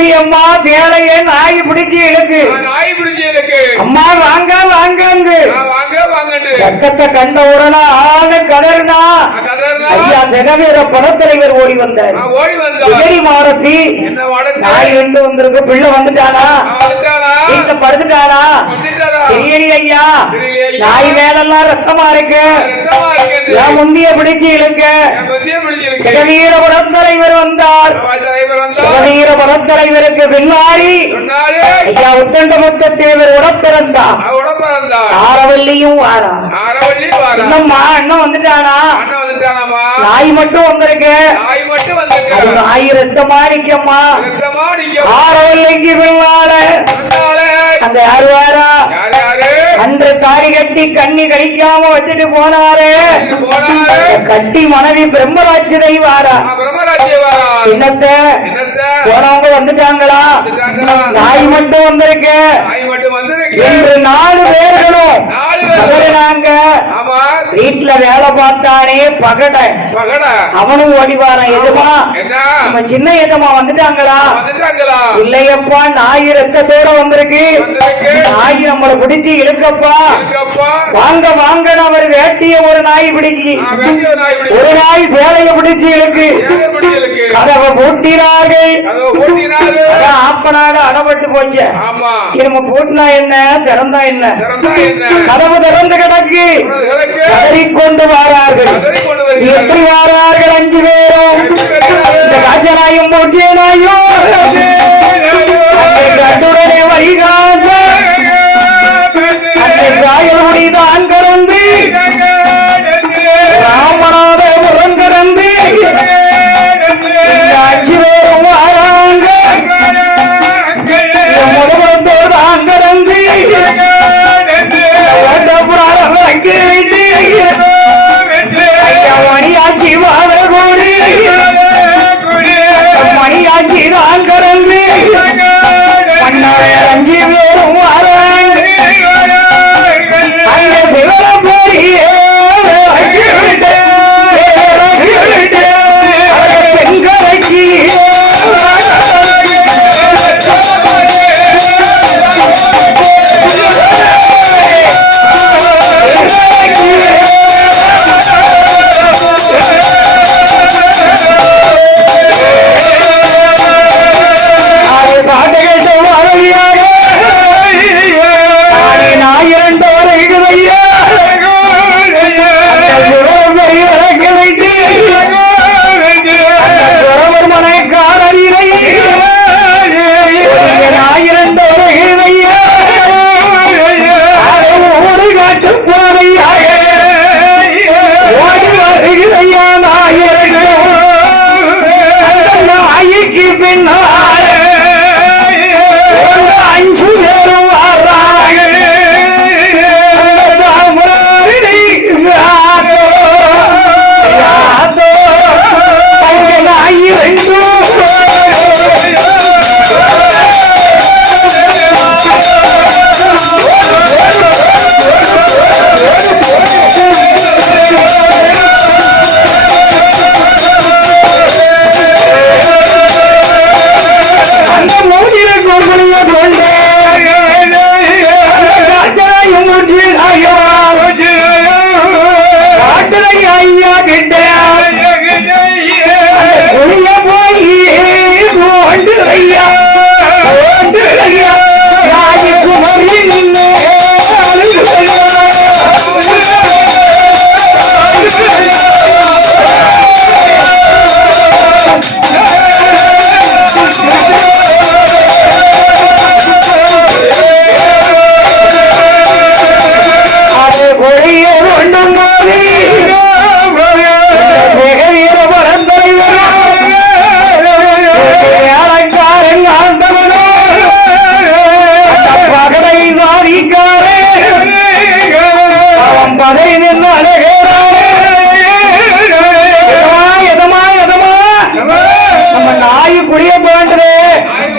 கட்டி அம்மா சேலைய நாய் பிடிச்சி இழுக்கு அம்மா வாங்க வாங்க ரத்தத்தை கண்ட உடனே ஆன கதர்னா ஐயா ஜெகவீர படத்தலைவர் ஓடி வந்தார். மாரத்தி நாய் ரெண்டு வந்திருக்கு, பிள்ளை வந்துட்டானா வீட்டுல படுத்துட்டானா தெரியல ஐயா. நாய் மேலெல்லாம் ரத்தமா இருக்கு, முந்திய பிடிச்சு இழுக்க ஜெகவீர படத்தலைவர் வந்தார். ஜெகவீர படத்தலைவருக்கு பின்னாடி ஐயா உத்தண்ட முத்த தேவர் உடப்பிறந்தா ஆரவல்லியும் வாரா. இன்னும்மா அண்ணன் வந்துட்டானா? நாய் மட்டும் வந்திருக்கு. நாய் ரத்தமா நிக்கம்மா ஆரவல்லிக்கு பின்னால அந்த யாரு வாரா அன்று தாடி கட்டி கண்ணி கடிக்காம வச்சுட்டு போனாரு. கட்டி மனைவி பிரம்மராட்சியை வாரா. என்னத்தை போனவங்க வந்துட்டாங்களா? நாய் மட்டும் வந்திருக்கு என்று 4 பேர்களும் நாங்க வீட்டுல வேலை பார்த்தானே பகட அவனும் ஓடிவாரான். எதுமா நம்ம சின்ன எதமா வந்துட்டாங்களா? இல்லையப்பா, நாய் ரத்தத்தோட வந்திருக்கு. நாய் நம்மளை பிடிச்சி இழுக்கப்பா வாங்க வாங்க. அவர் வேட்டிய ஒரு நாய் பிடிச்சி ஒரு நாய் சேலைய பிடிச்சி இழுக்கு. கதவை பூட்டினார்கள். ஆப்பனாக அடப்பட்டு போச்சு. நம்ம பூட்டினா என்ன திறந்தா என்ன? கதவு திறந்து கிடக்கு. கதறிக்கொண்டு வாரார்கள். எப்படி வாரார்கள்? 5 பேரும் ராஜநாயும் பூட்டிய நாயும் கட்டுடனே வழிகாக ராயல்குடிதான் கடந்து ராமநாத புறம் கடந்து 5 பேரும் வாராங்க. முதல்வத்தோடு கடந்து மணியாட்சி வாழகோடி மணியாட்சி தான் கடந்து 5 பேரும் வாராங்க. அந்த சிவர போய்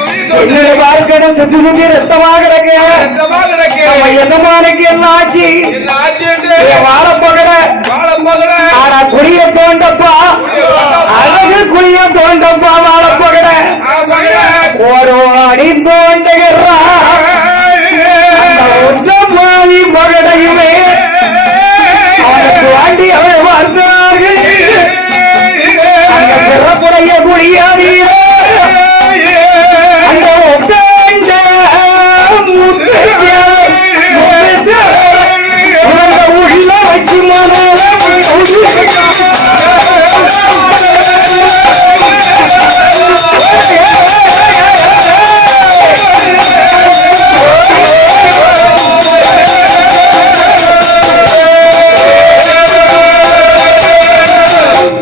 பெண்களுக்கு சுத்தி சுத்தி ரத்தமாக கிடக்கு. எதமானுக்கு என்ன ஆச்சு? வாழப்பகட ஆனா குடிய தோண்டப்பா அழகு குடிய தோண்டப்பா வாழப்பகட ஓரோடி தோண்டுகிறான் மாவி மகனையுமே அவனுக்கு வாண்டி அவள் வாழ்ந்தார்கள். அந்த பிறப்புடைய குடியாடிய அந்த உள்ள வச்சு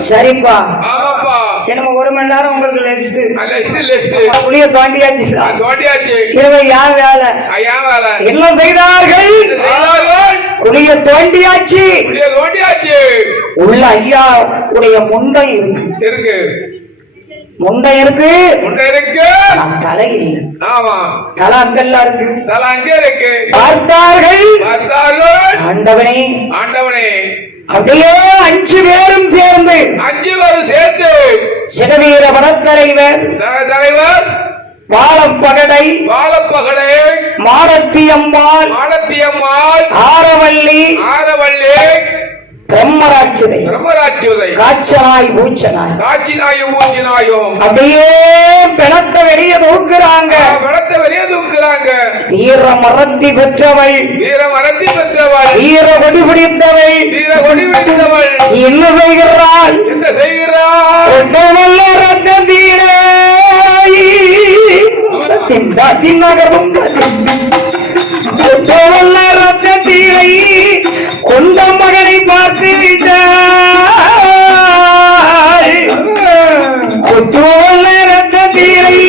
சரிப்பா என்னமோ 1 மணி நேரம் உங்களுக்கு புளிய தோண்டியாச்சு இரவு யார் வேலை என்ன செய்தார்கள்? குளிய தோண்டியாச்சு உள்ள ஐயா உடைய முண்டை இருக்கு முண்டை இருக்கு தலை இல்லை தலை அங்கெல்லாம் இருக்கு பார்த்தார்கள் ஆண்டவனே அப்படியே 5 பேரும் சேர்ந்து சிவவீர வனத்தலைவர் வாழப்பகடை மாடத்தியம்மாள் ஆரவல்லி பிரம்மராட்சுதை காட்சனாய் பூச்சனாய் அப்படியே பிணத்தை வெளியே தூக்குறாங்க. வீர மறத்தி பெற்றவள் வீர கொடி பிடித்தவள் என்ன செய்கிறாள்? ரத்த தீரை கொண்ட மகனை பார்த்து விட்டாள். கொட்டுவல்ல ரத்த தீரை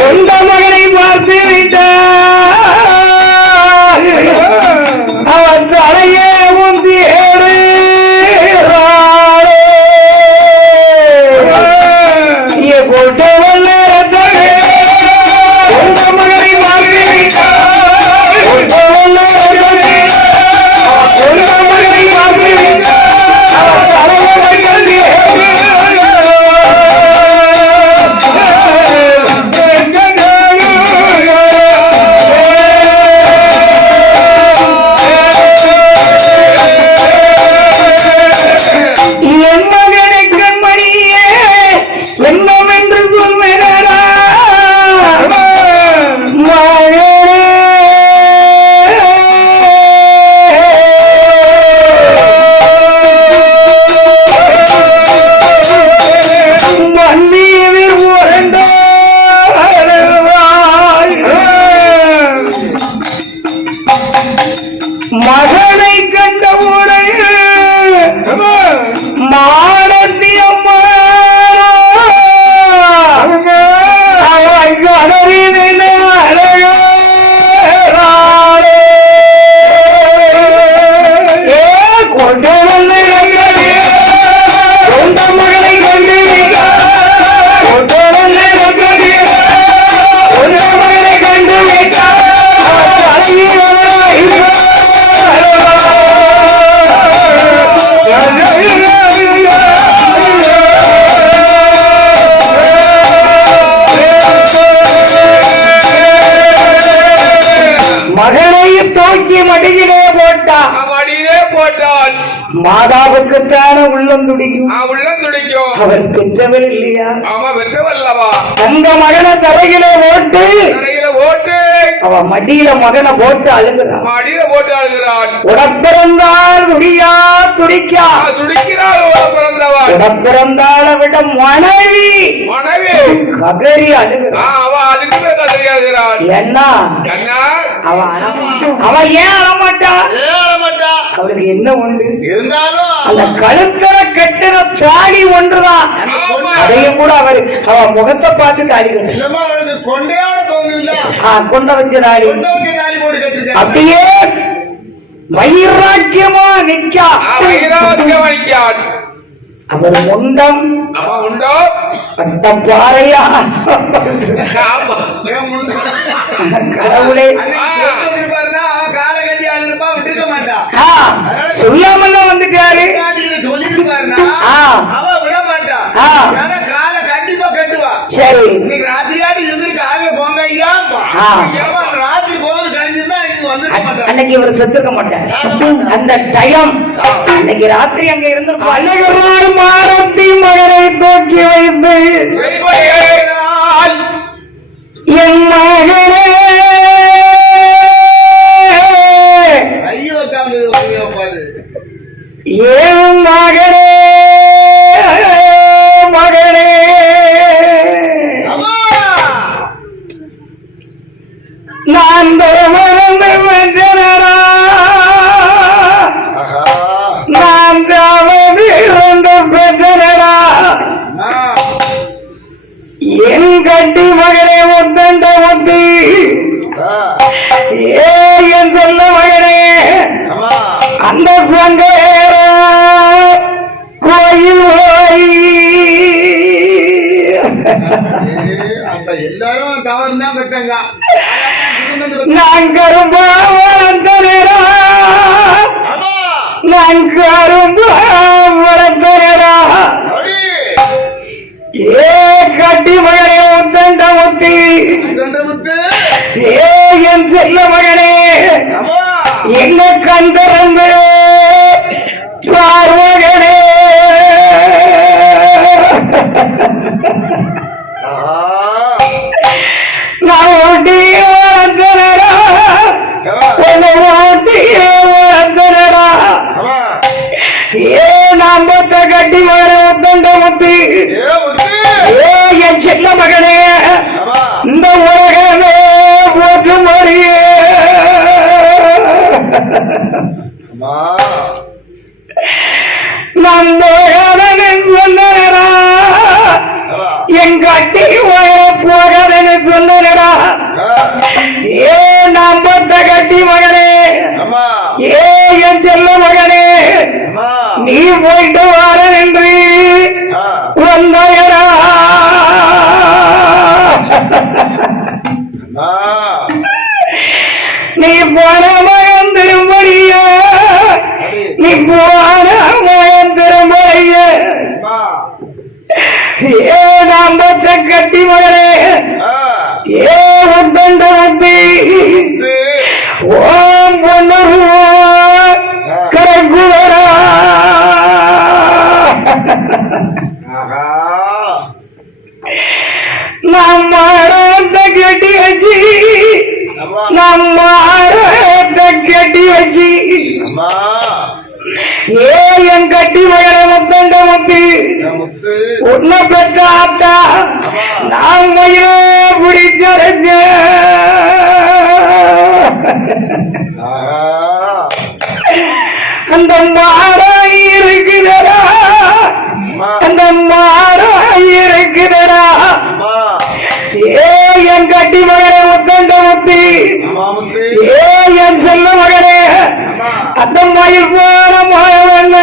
கொண்ட மகனை பார்த்து விட்டாள். அவன் தலையே உந்தி கொட்டவல்ல ரத்த கொண்ட மகனை பார்த்து மகனை கண்டவுடன் மாடத்தியம்மா அவன் கனவின் கொண்டு வந்து சொந்த மகனை கண்டு கொண்டு வந்து சொந்த மகனை கண்டு மகனை தூக்கி மடியிலே போட்டால் மாதாவுக்குத்தான உள்ளம் துடிக்கும். அவர் பெற்றவள் இல்லையா? அந்த மகனை தரையிலே ஓட்டு அவ மடியில மகனை போட்டு அழுகிறான். உடப்பிறந்தால் துடிக்கிறாள். உடப்பிறந்தால விட மனைவி கதறி அழுகிறாள். என்ன அவ ஏன் அழமாட்டா? அவளுக்கு என்ன ஒன்று இருந்தாலும் அந்த கழுத்தர கட்டின தாடி ஒன்றுதான். அதையும் கூட அவ முகத்தை பார்த்து தாடி கட்டு கொண்ட வச்ச தாடி அப்படியே வைராக்கியமா நிக்கா. அவர் முண்டம் பட்டப்பாறையா கடவுளே சொல்லாம வந்துட்டாரு. சரி அன்னைக்கு இவர் செத்துக்க மாட்டார். அந்த டயம் அன்னைக்கு ராத்திரி அங்க இருந்திருப்போம். அன்னைக்கு மாரத்தி மகனை தூக்கி வைத்து என் மகனே ஏன் மகனே மகனே நான் மறந்து வென்றனரா நான் தாவது இருந்து பெற்றனரா என் கட்டி மகனே ஒத்தண்ட ஒத்தி ஏ என் சொல்ல மகனே அந்த சங்கேர கோயில் எல்லாரும் கவர்ந்து தான் பெற்றாங்க. நான் கரும்பா வளர்த்தனரா நான் கரும்பா வளர்த்தனரா ஏ கட்டி மகனே உத்தண்ட முத்தி ஏ என் செல்ல மகனே என்ன கண் திறந்து பார்வகனே நான் ஓட்டிய வளர்ந்தனரா உன்னை ஓட்டிய வளர்ந்தனரா ஏ நான் பத்த கட்டி மகனே உத்தண்ட முத்தி ஏ என் செல்ல மகனே இந்த உலகமே போற்று மறியே நம்பகனு சொன்னனரா என் கட்டி போகனு சொன்னனரா ஏ நான் பத்த கட்டி மகனே ஏ என் செல்ல மகனே நீ போயிட்டு வார என்று வந்தயரா நீ போன மகன் திரும்படிய நீ போன மகன் திரும்படிய ஏ நாம் பத்த கட்டி மகனே ஏ உத்தண்ட முத்தி ஓம் பொண்ணு கரகுவரா நாம் மாறத்த கட்டி வச்சு நாம் மாறத்த கட்டி வச்சு ஏ என் கட்டி மகனை முத்தண்ட முத்தி உன்னை பெற்ற ஆத்தா நான் மயிலே பிடிச்சடைஞ்ச அந்த மாறாய் இருக்குதரா அந்த மாறாய் இருக்குதரா ஏ என் கட்டி மகனை முத்தண்ட முத்தி ஏ என் செல்ல மகனே அந்த மயில் போன மாயவண்ண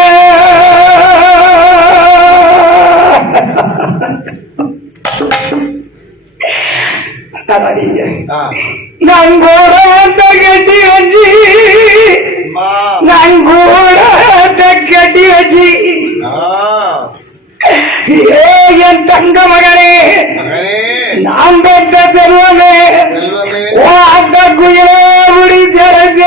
நான் கூட கட்டி வச்சு நான் கூட கட்டி வச்சு ஏ என் தங்க மகனே நான் பெற்ற செல்வமே ஓ அந்த குயிலே முடிச்சரங்க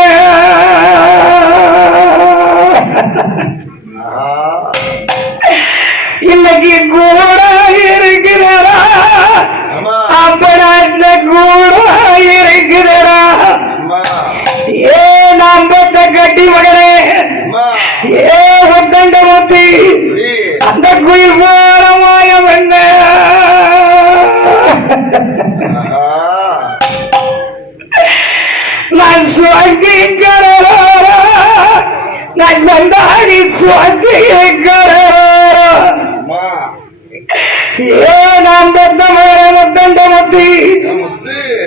இன்னைக்கு கூட இருக்கிறா அப்படாட்ல கூட இருக்கிறா ஏ நாம் பெற்ற கட்டி மகனே ஏ உத்தண்ட முத்தி அந்த குயில் போல மாயம் என்ன நான் சுவாங்கிக்கிறா நான் கொண்டாடி சுவாங்கிக்கிறா ஏ நாம் பெற்ற மகனை முத்தண்ட முத்தி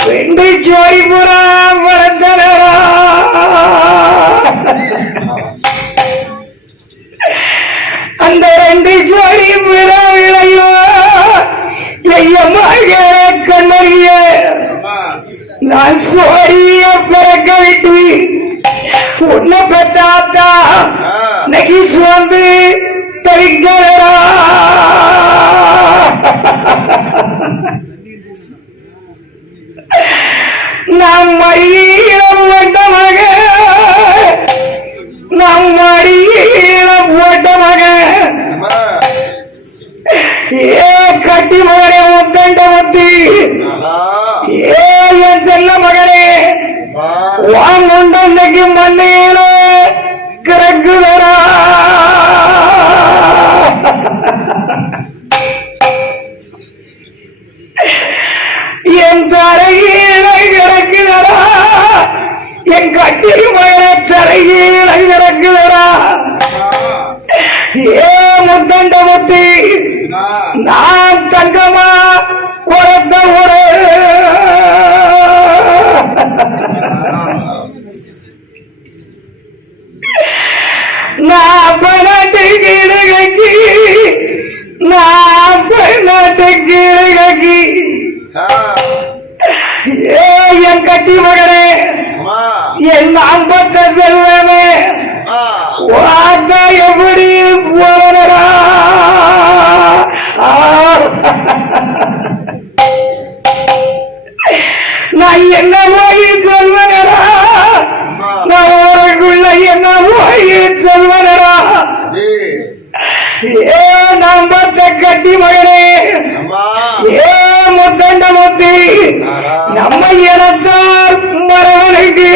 ரெண்டு ஜோடி புறா வளர்த்தனரா அந்த ரெண்டு ஜோடி புறா விளையோ ஐயமாக கண்ணறிய நான் சோழிய பிறக்க விட்டு உன்னை பெற்றாத்தா நகிச்சு வந்து தவிக்கிறா மடியில போட்ட மக நம் மடியில போட்ட மக ஏ கட்டி மகனே முத்தண்ட முத்தி ஏ என் செல்ல மகனே வாங்குண்டைக்கு மண்ணில கிடக்குதரா என் தரையில கிடக்குதரா என் கட்டி மகன தரையில கிடக்குதரா ஏ முத்தண்ட முத்தி நான் தங்கமா உரத்த ஒரு நாட்டுக்கு நாட்டுக்கு ஏ என் கட்டி மகனே என் அம்பத்த செல்வமே வார்த்தை எப்படி போனடா நான் என்ன போய் சொல்வனடா நான் உனக்குள்ள என்ன போய் சொல்வனடா ஏ நம்பத்த கட்டி மகனே ஏ முத்தண்ட முத்தி நம்ம இனத்தார் மரவனுக்கு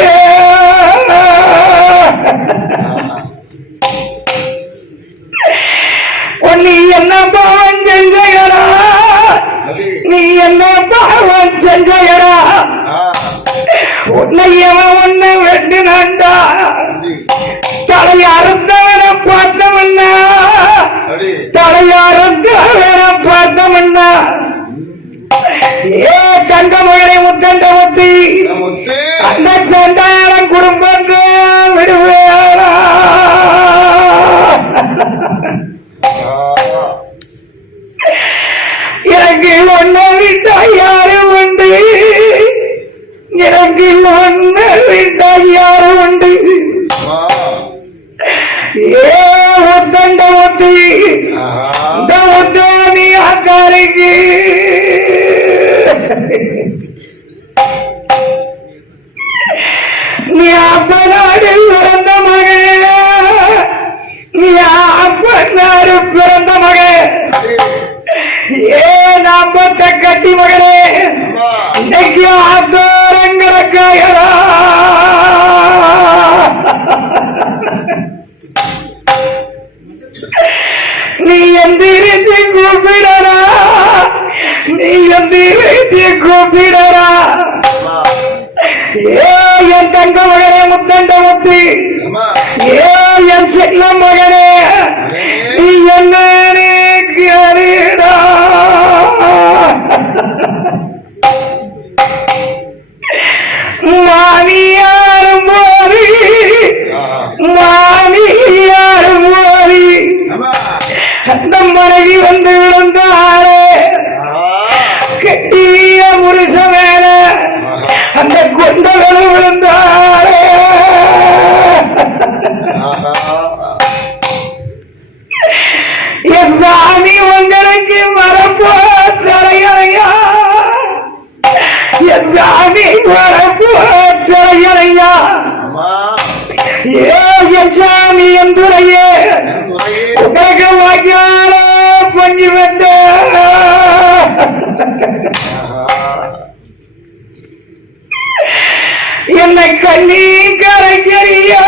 நீ என்ன பாவம் செஞ்சடா நீ என்ன பாவம் செஞ்சடா உன்னை எவன் உன்னை வெட்டினான்டா தலை அறுத்தவனை பார்த்தவன்னா தலை அறுத்தவனை பார்த்தவன்னா ஏ தங்க மகனை முத்தண்ட முத்தி அந்த சண்டாரம் குடும்பத்தை விடுவேடா எனக்கு ஒன்ன விட்டா யாரும் உண்டு எனக்கு ஒன்ன விட்டா யாரும் உண்டு ஏ ஒத்தண்ட ஒத்தி இந்த ஒத்தானி அக்காரிக்கு நீ அப்ப நாடு பிறந்த மகன் நீ அப்ப நாடு பிறந்த மகன் ஏ நம்பத்த கட்டி மகனே இன்னைக்கு ஆத்தோரங்களுக்காகடா நீ எந்திரிச்சு கூப்பிடறா நீ எந்திரிச்சு கூப்பிடறா ஏ என் தங்க மகனே முத்தண்ட முத்தி ஏ என் சின்ன மகனே நீ என்ன கேடா மானியாரும் போரி மானியாரும் போரி அந்த மனைவி வந்து விழுந்தாரே கெட்டிய முருச மேல அந்த கொண்டகளும் விழுந்தாரே என் சாமி உங்களுக்கு வரப்போ தலையறையா என் சாமி வரப்போ தலையறையா ஏ என் சாமி என் துறையே உங்களுக்கு வாக்கியால பண்ணி வந்த என்னை கண்ணீ கரைக்கறியா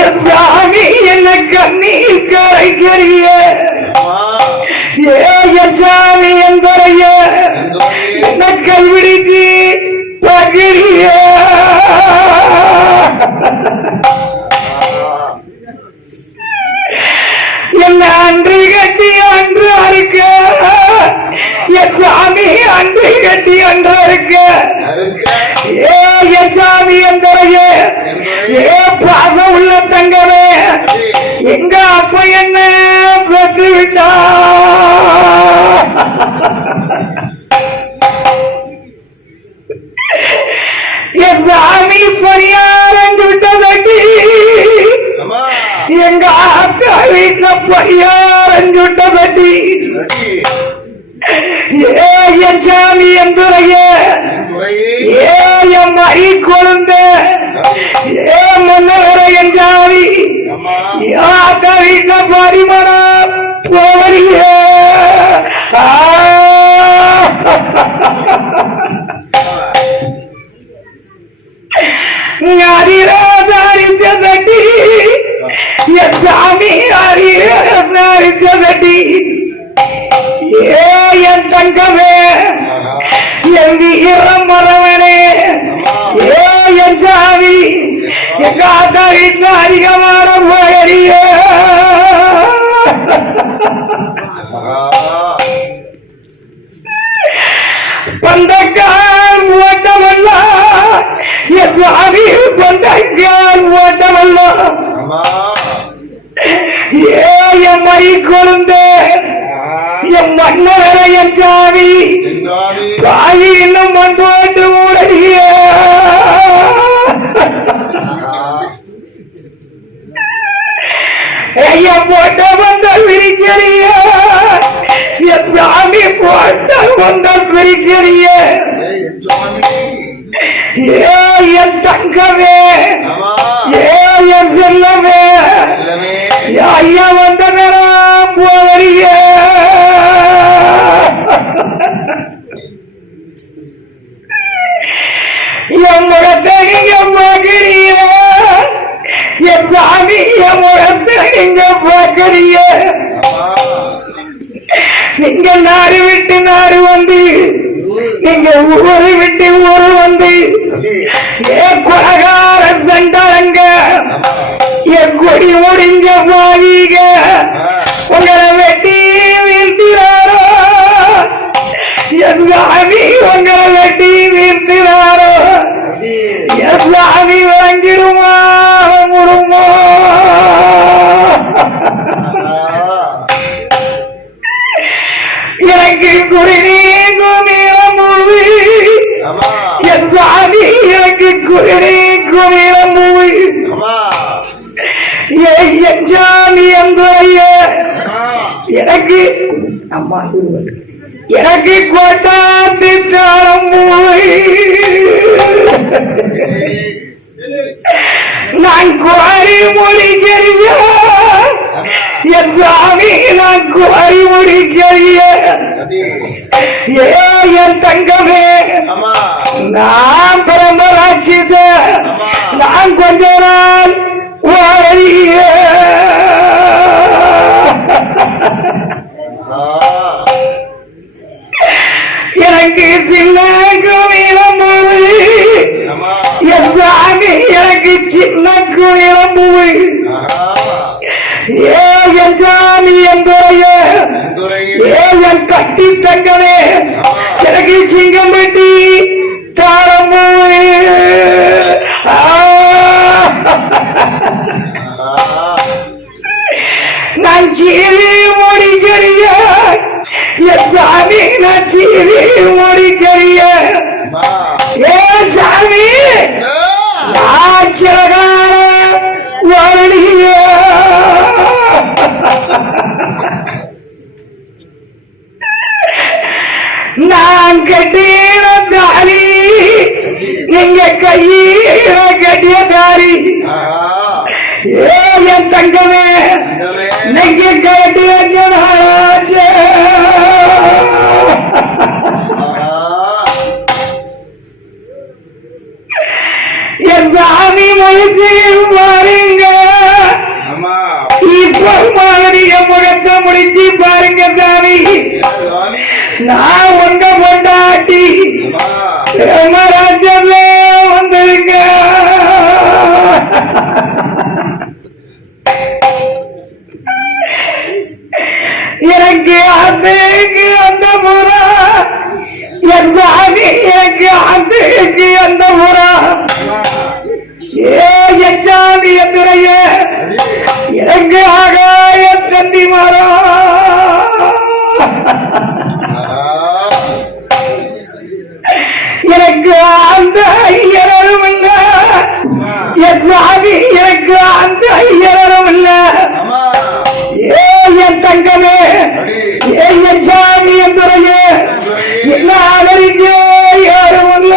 என் சாமி என்னை கண்ணீ கரைக்கறிய ஏ என் சாமி என் துறைய என்னை கைவிடிக்கு பகிரிய என்ன அன்று கட்டி அன்று அறுக்க என் சாமி அன்று கட்டி அன்று அறுக்க ஏ என் சாமி என்றையே ஏ பாசம் உள்ள தங்கமே எங்க அப்ப என்ன பெற்று விட்டா என் சாமி பணியாரம் சுட்டதட்டி எங்க அக்கா வீட்டுல பணியாரம் சுட்டதட்டி ஏ என் சாமி என் துறையே ஏ என் மறி கொழுந்த ஏ மன்னரை என்றாவி யாத்த வீட்ட பரிமணம் போவடியே அரிராதாரித்தடி சாமி அரிராதாரித்தடி ஏ என் தங்கமே என் வீரம் மரவனே ஏ என் சாமி எங்க ஆத்தா வீட்டுல அதிகமான போயறிய பந்தக்கால் ஓட்டமல்ல என் சாமி பந்தக்கால் ஓட்டமல்ல ஏ என் மறி கொழுந்த என் மன்னரை என் சாமி பாவி இன்னும் மண்போட்டு மூடிய ஐயா போட்ட வந்தால் விரிச்சரிய என் சாமி போட்ட வந்தால் விரிச்சரிய ஏ என் தங்கமே ஏ என் செல்லமே ஐயா வந்த நேரம் போவரிய என் முகத்தை நீங்க பார்க்கிறீங்க என் சாமி என் முகத்தை நீங்க பார்க்கிறீங்க நீங்க நாடு விட்டு நாடு வந்து நீங்க ஊரு விட்டு ஊரு வந்து ஏ கொலகார சண்டாங்க என் கொடி முடிஞ்ச பாவீக உங்களை வெட்டி வீழ்த்தினாரோ என் சாமி உங்களை வெட்டி வீழ்த்தினாரோ என் சாமி வாங்கிடுமா முடுமோ எனக்கு குடிநீங்கும் இளம்பூவி என் சாமி எனக்கு குடிநீங்கும் இளம்பூவி என் சாமி எந்தோய எனக்கு அம்மா எனக்கு கோட்டாத்து தாளம்பூவி நான் கோரி முடிக்கிறிய என் சாமி நான் கோரி முடிக்கிறிய ஏ என் தங்கமே நான் பரம்பராட்சித நான் கொஞ்ச நாள் வாழிய எனக்கு சின்ன குமிழம்பூவி என் சாமி எனக்கு சின்ன குமிழம்பூவி ஏ என் சாமி என் துறைய ஏ என் கட்டி தங்கமே எனக்கு சிங்கம் வெட்டி தாளம்பூவி நான் சீவி முடிக்கிறிய என் சாமி நான் சீவி முடிக்கிறிய ஏ சாமி நான் சிறகான வாழிய நான் கட்டின தாலி நீங்க கையில கட்டிய தாலி ஏ என் தங்கமே நீங்க கட்டிய ஜனாச்ச என் சாமி முடிச்சு பாருங்க இப்ப மாதிரிய முகத்தை முடிச்சு பாருங்க சாமி நான் உங்க பொண்டாட்டி ராஜ்யம்ல வந்திருக்க எனக்கு அந்த முறை என் சாமி எனக்கு அந்த முறை ஏ என் சாமி எந்திரைய எனக்கு ஆகாய தந்தி மரம் எனக்கு அந்த ஐயரும் இல்ல என் சாமி எனக்கு அந்த ஐயரும் இல்ல ஏ என் தங்கமே ஏ என் சாமி என்பதையே என்ன யாரும் இல்ல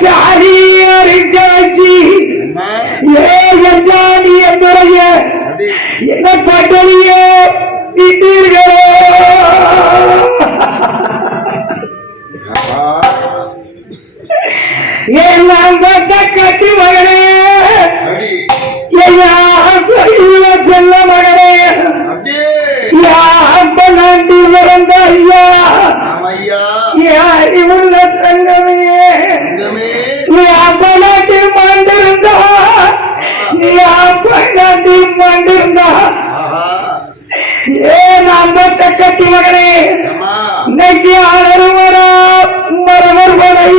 தாலியாரி காட்சி ஏஞ்சாடி என்பதைய என்ன பட்டலியோ இட்டீர்களோ என் நம்பத்த கட்டி மகனே உள்ள செல்ல மகனே யாப்ப நாட்டி இறந்த ஐயா யாரி உள்ள தங்கமே நீ அப்ப நாட்டில் மாண்டிருந்தா நீ அப்ப நாட்டில் மாண்டிருந்தா ஏன் நம்பத்த கட்டி மகனே இன்னைக்கு ஆளரும் வரா மரவர் வரை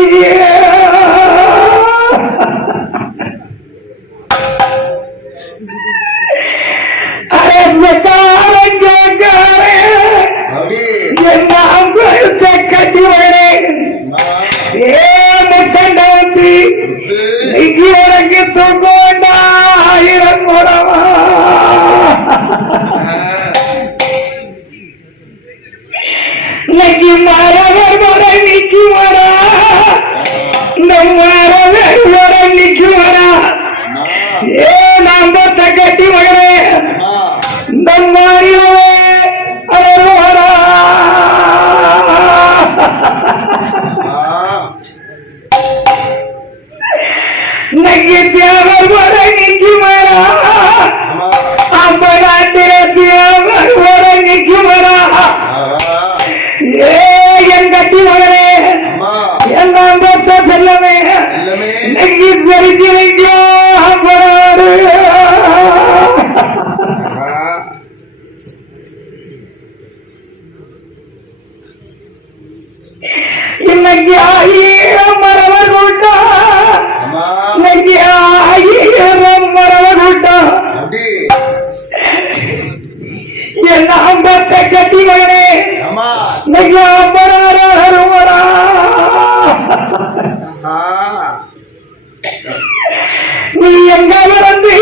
கட்டி மகனே ஏண்ட வந்து இறங்கி தூக்கோண்டா ஆயிரம் மூடவா இன்னைக்கு மரவர் முறை நிக்கு வரா இந்த மரவர் முறை நிக்கு வரா ஏ நம்பத்த கட்டி மகனே இந்த மாறியவே அவர் வரா இன்னைக்கு தேவர் முறை நிக்கு வரா அப்ப நாட்டில தேவர் முறை நிக்கு வரா என் கட்டி மகனே என் நம்பத்த செல்லமே இன்னைக்கு தெரிஞ்சு வைக்கோ போறாரு இன்னைக்கு ஆயிரம் மரவர் கூட்டம் இன்னைக்கு ஆயிரம் மரவர் கூட்டம் என் நம்பத்த கட்டி மகனே இன்னைக்கு அம்பராரா நீ எங்க வந்து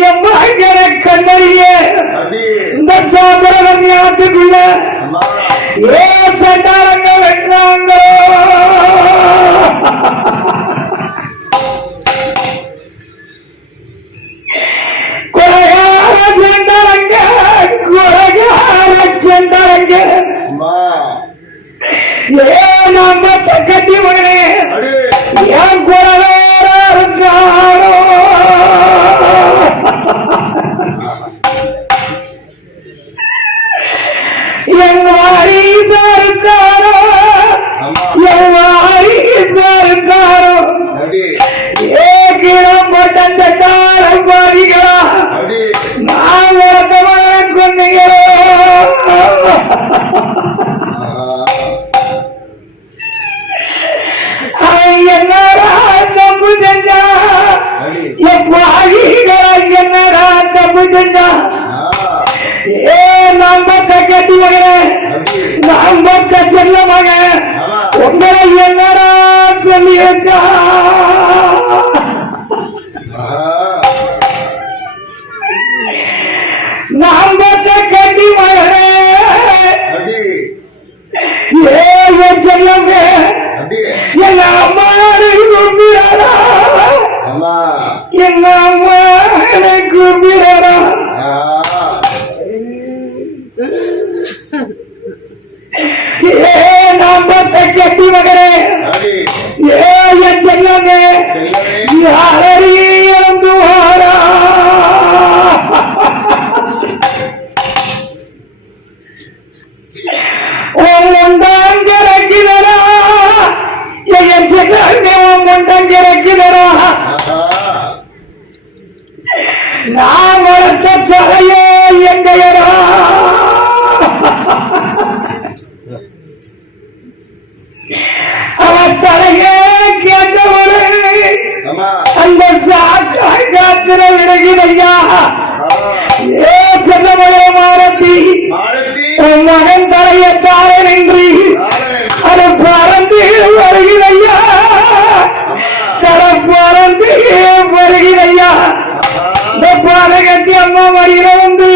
என் மகன கண்ணறிய இந்த சாம்பரவன் யாத்துக்குள்ள ஏ சண்டாரங்க வெட்டாங்க சென்றாங்க ஏன் நம்பத்த கட்டி மகனே ஏன் குறவேற இருந்தாரோ என் வாரிசா இருந்தாரோ என் வாரிசா இருந்தாரோ ஏ கிளம் போட்டம் சட்டாரம் பாதிகளா நான் வளர்த்தவன் கொண்டீங்களோ என்னடா தப்பு செஞ்சா என்னடா தப்பு செஞ்சா ஏ நம்பத்த கட்டி மகனே நம்பத்த செல்ல மகன் உங்களை என்னடா சொல்லி வச்சா நம்பத்த கட்டி மகனே ஏ செல்லமே என் அம்மாவை கூப்பிடா என் அம்மாவை கூப்பிடா ஏ நம்பத்த கட்டி மகனே ஏ என் செல்லமே யாரையும் இழந்து வாரா ஒன்றாங்கிறா என் செல்லமே ஒன்றாங்கிறா நான் வளர்த்த தலையோ எங்கையரா அவன் தலையே கேட்டவரு அந்த சாக்காய் காத்திர விடுகிறையா ஏ செல்லமலே மாரத்தி உன் மகன் தலைய தாரனின்றி அது பறந்து வருகிறையா தலை பறந்து வருகிறையா இந்த பாதகத்தி அம்மா வரியில வந்து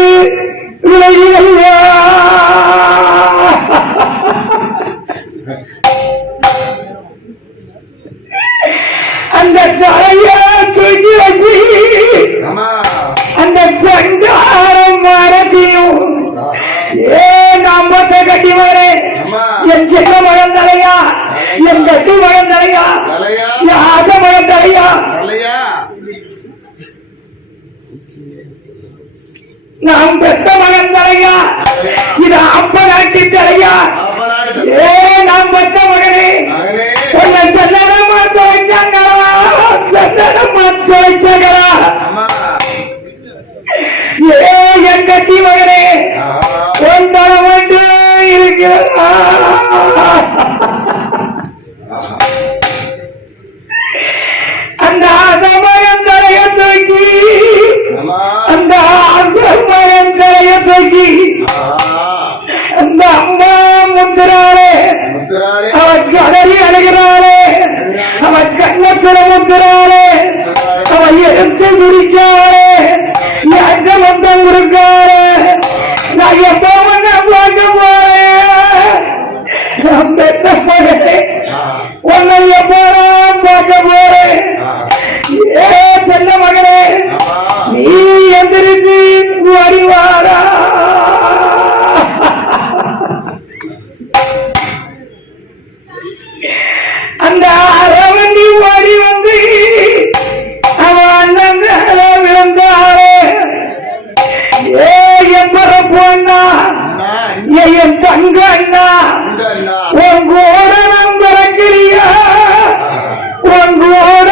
விளைகிறையா சண்டாரம் மரத்தையும் அம்பத்தை கட்டி வரேன் என் சின்ன மழம் தலையா என் கட்டு மழம் தலையா என் ஆசை மழம் தலையா நாம் பெத்த மகன் தலையா இது அப்ப நாட்டி தலையா நாம் பெத்த மகனே உன்னை சன்னடமா துவைச்சாங்களா சன்னடமா துவைச்சாங்களா என் கட்டி மகனே உன் தரம் வந்து இருக்கிறதா அந்த ஆசமயம் தலைய தூக்கி அந்த ஆசமயம் தலைய தூக்கி அந்த அம்மா முத்துறாளே அவ கடறி அழுகிறாளே அவ கண்ணத்துல முத்துறாளே அவ எடுத்து குடிச்சாளே எங்க மொத்தம் கொடுக்காளே நான் எப்போ வந்து பார்க்க போறேன் பெத்த மகனே உன்னை எப்போ பார்க்க போறேன் ஏ செல்ல மகனே நீ எந்திரிச்சு அறிவாரா அந்த அரவண்டி ஓடி வந்து அவன் அண்ணன் விழுந்தாரே ஏ என் பரப்பு அண்ணா என் தங்க அண்ணா உங்கோட நான் பிறக்கலையா உங்கோட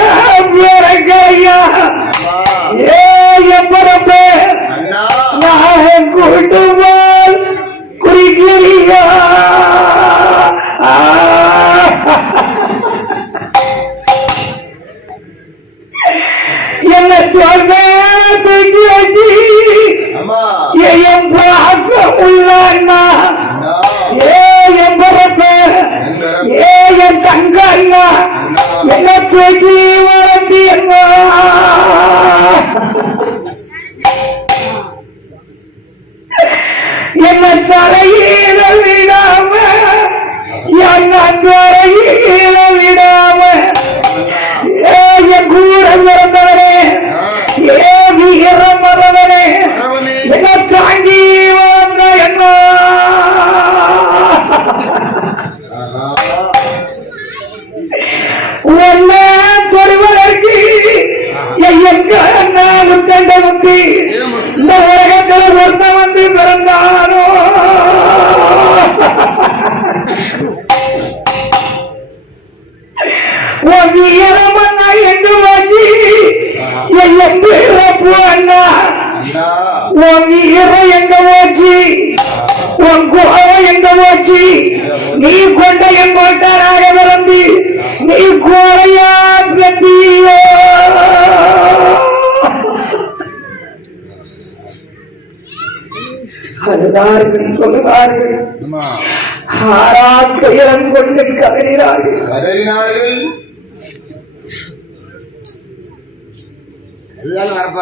பிறக்கலையா ஏ என் பரப்பு நான் கூட்டுவால் குறிக்கலையா என்ன சொல்வேன் தூக்கி வச்சு என் பாசம் உள்ள அண்ணா என் பரப்பு என் தங்க அண்ணா என்ன தூக்கி வளர்த்தி அண்ணா என்ன தலையில விடாம என்ன தலையில விடாம என் கூட பிறந்தவனே ஏ வீர மரவனே என்ன தாங்கி வந்த என்ன உன்னை தொடுவதற்கு எங்க அண்ணா முத்தண்ட முத்தி இந்த உலகத்தில் ஒருத்த வந்து பிறந்தானோ உன் வீரமண்ணா எங்க வாச்சி என் பிறப்பு அண்ணா உன் வீரம் எங்க போச்சு உன் கோவம் எங்க போச்சு நீ கொண்ட என் கோட்டாராக பிறந்து நீ கோரையா சத்தியோ அழுதார்கள் தொழுதார்கள் ஆறா துயரம் கொண்டு கதறினார்கள்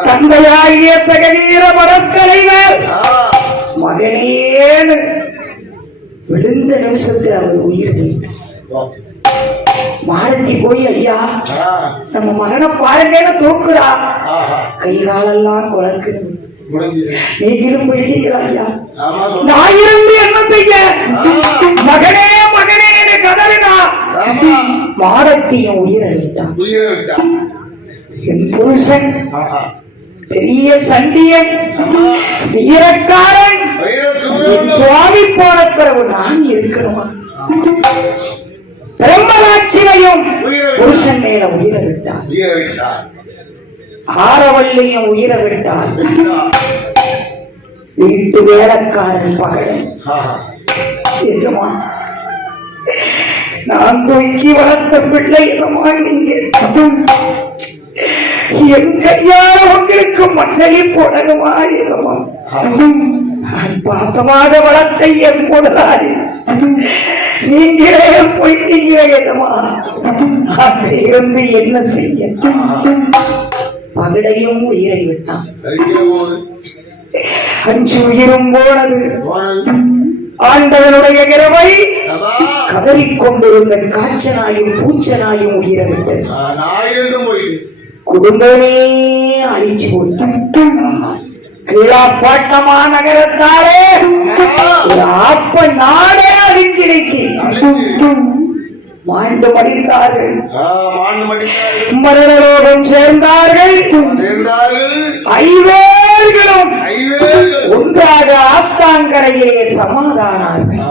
தந்தையாகிய தகவீர மரத்தலைவர் மகனேன்னு விழுந்த நிமிஷத்தில் அவர் உயிர் மாலத்தி போய் ஐயா நம்ம மகனை பாருங்கன்னு தூக்குறா கை காலெல்லாம் குழக்குது நீங்களும் போயிட்டீங்களா ஐயா நான் இருந்து என்ன செய்ய மகனே மகனே கதறினா மாலத்தியும் உயிரை விட்டான் என் புருஷன் பெரிய சண்டியன் வீரக்காரன் என் சுவாமி போன பிறகு நான் இருக்கணுமா பிரம்மராட்சியையும் புருஷன் மேல உயிரை விட்டார் ஆரவல்லியும் உயிரை விட்டார் வீட்டு வேலைக்காரன் பகடன் என்னமா நான் தூக்கி வளர்த்த பிள்ளை என்னமா நீங்க என் கையால உங்களுக்கு மண்ணலி போடணுமா என்னமா நான் பாசமாக வளர்த்த என் முதலாளி நீங்களே போயிட்டீங்களே என்னமா அங்க இருந்து என்ன செய்ய பகடையும் உயிரை விட்டான் 5 உயிரும் போனது ஆண்டவனுடைய கிரவை கதறிக்கொண்டிருந்த காய்ச்சனாயும் பூச்சனாயும் உயிரை விட்டது குடும்பமே அழிச்சு போச்சு கீழாப்பட்டமா நகரத்தாரே அப்ப நாடே அழிஞ்சிருக்கு மாண்டு மடிந்தார்கள் மரணலோகம் சேர்ந்தார்கள் ஐவேர்களும் ஒன்றாக ஆத்தாங்கரையிலே சமாதானார்கள்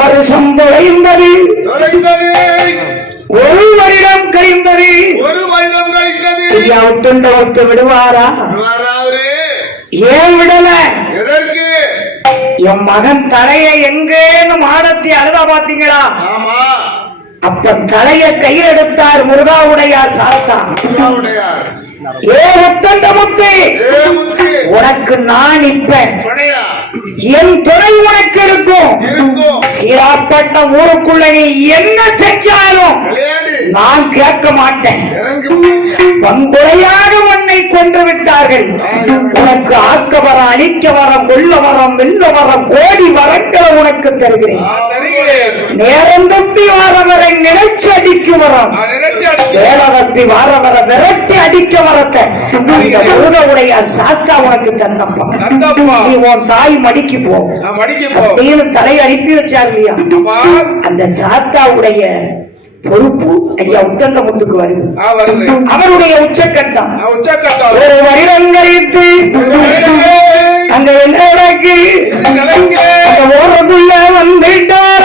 வருஷம் தொலைந்தது ஒரு வருடம் கழிந்தது ஒத்து விடுவாரா ஏன் விடல எதற்கு என் மகன் தலையை எங்கேன்னு மாடத்தை அழுதா பாத்தீங்களா அப்ப தலைய கையில் எடுத்தார் முருகாவுடையார் சாத்தான் ஏ முத்தண்ட முத்து உனக்கு நான் இப்பேன் என் துணை உனக்கு இருக்கும் கீழாப்பட்ட ஊருக்குள்ள நீ என்ன செஞ்சாலும் நான் கேட்க மாட்டேன் வன்குறையாக உன்னை கொன்று விட்டார்கள் உனக்கு ஆக்க வரம் அழிக்க வரம் கொள்ள வரம் வெல்ல வரம் கோடி வரங்களை உனக்கு தருகிறேன் நேரம் தப்பி வாரவரை நினைச்சு அடிக்க வரம் வேலவத்தி வாரவர விரட்டி அடிக்க வரத்தை முருகவுடைய சாஸ்தா உனக்கு தந்தப்பா நீ உன் தாய் மடிக்கு போ அப்படின்னு தலை அனுப்பி வச்சார் இல்லையா அந்த சாத்தாவுடைய பொறுப்பு ஐயா உத்தண்டமுத்துக்கு வருது அவருடைய உச்சக்கட்டம் ஒரு வருடம் கழித்து அங்க என்ன நடக்கு ஊருக்குள்ள வந்துட்டார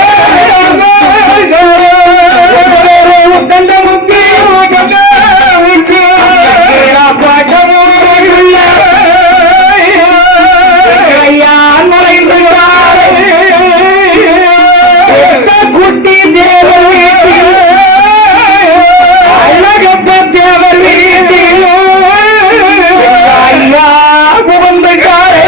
உத்தண்டமுத்து குட்டி தேவர் அழகப்ப தேவர் வீட்டில் ஐயா புகழ்ந்துட்டாரே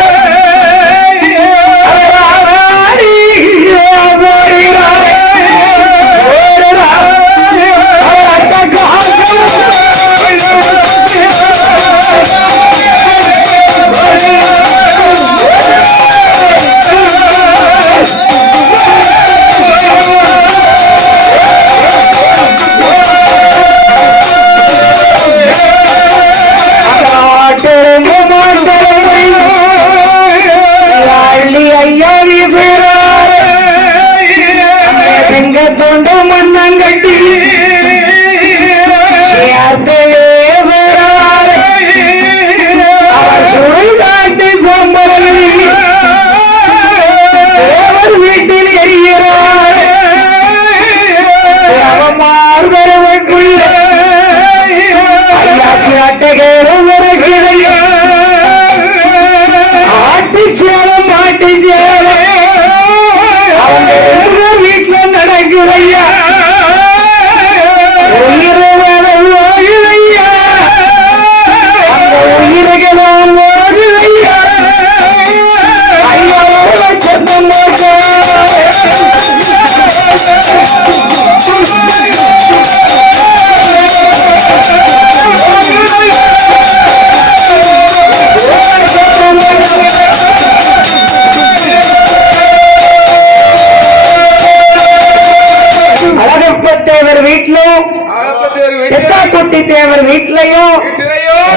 குட்டி தேவர் வீட்லயும்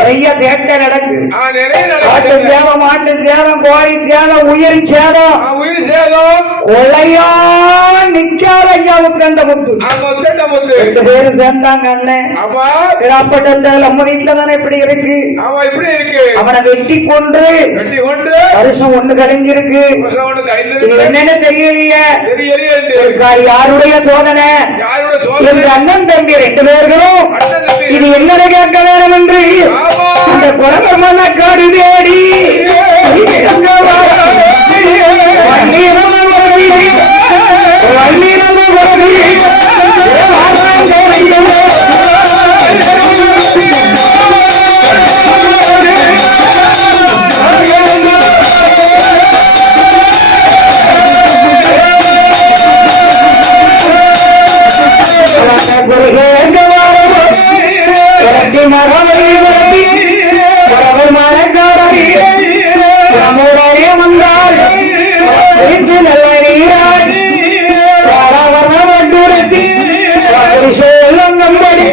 நிறைய சேட்டை நடக்கு ஆட்டு சேதம் மாட்டு சேதம் கோழி சேதம் உயிர் சேதம் கொலையா நிக்காத ஐயா உட்கண்ட முத்து 2 பேரும் சேர்ந்தாங்க அண்ணன் அப்பட்ட நம்ம வீட்டுல தானே இப்படி இருக்கு அவனை வெட்டி கொண்டு வருஷம் 1 கழிஞ்சிருக்கு என்னன்னு தெரியலையே யாருடைய சோதனை எங்க அண்ணன் தம்பி 2 பேர்களும் இது என்னன்னு கேட்க வேணும் என்று அந்த குரமன காடு தேடி நம்படி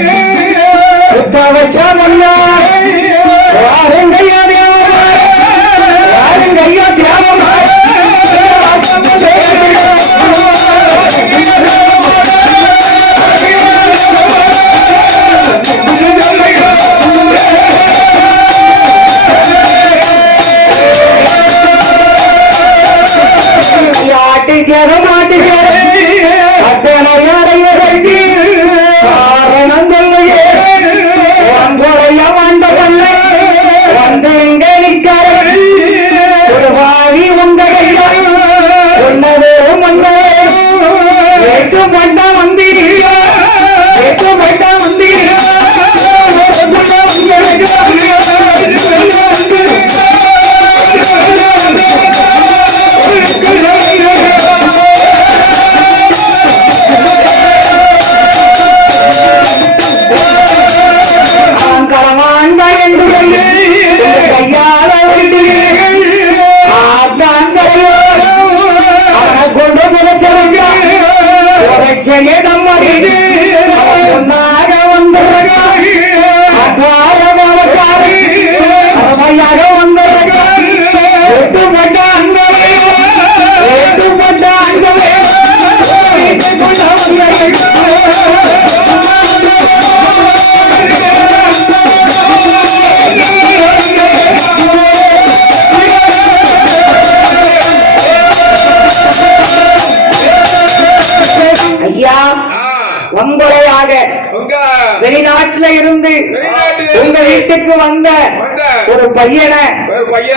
பையனை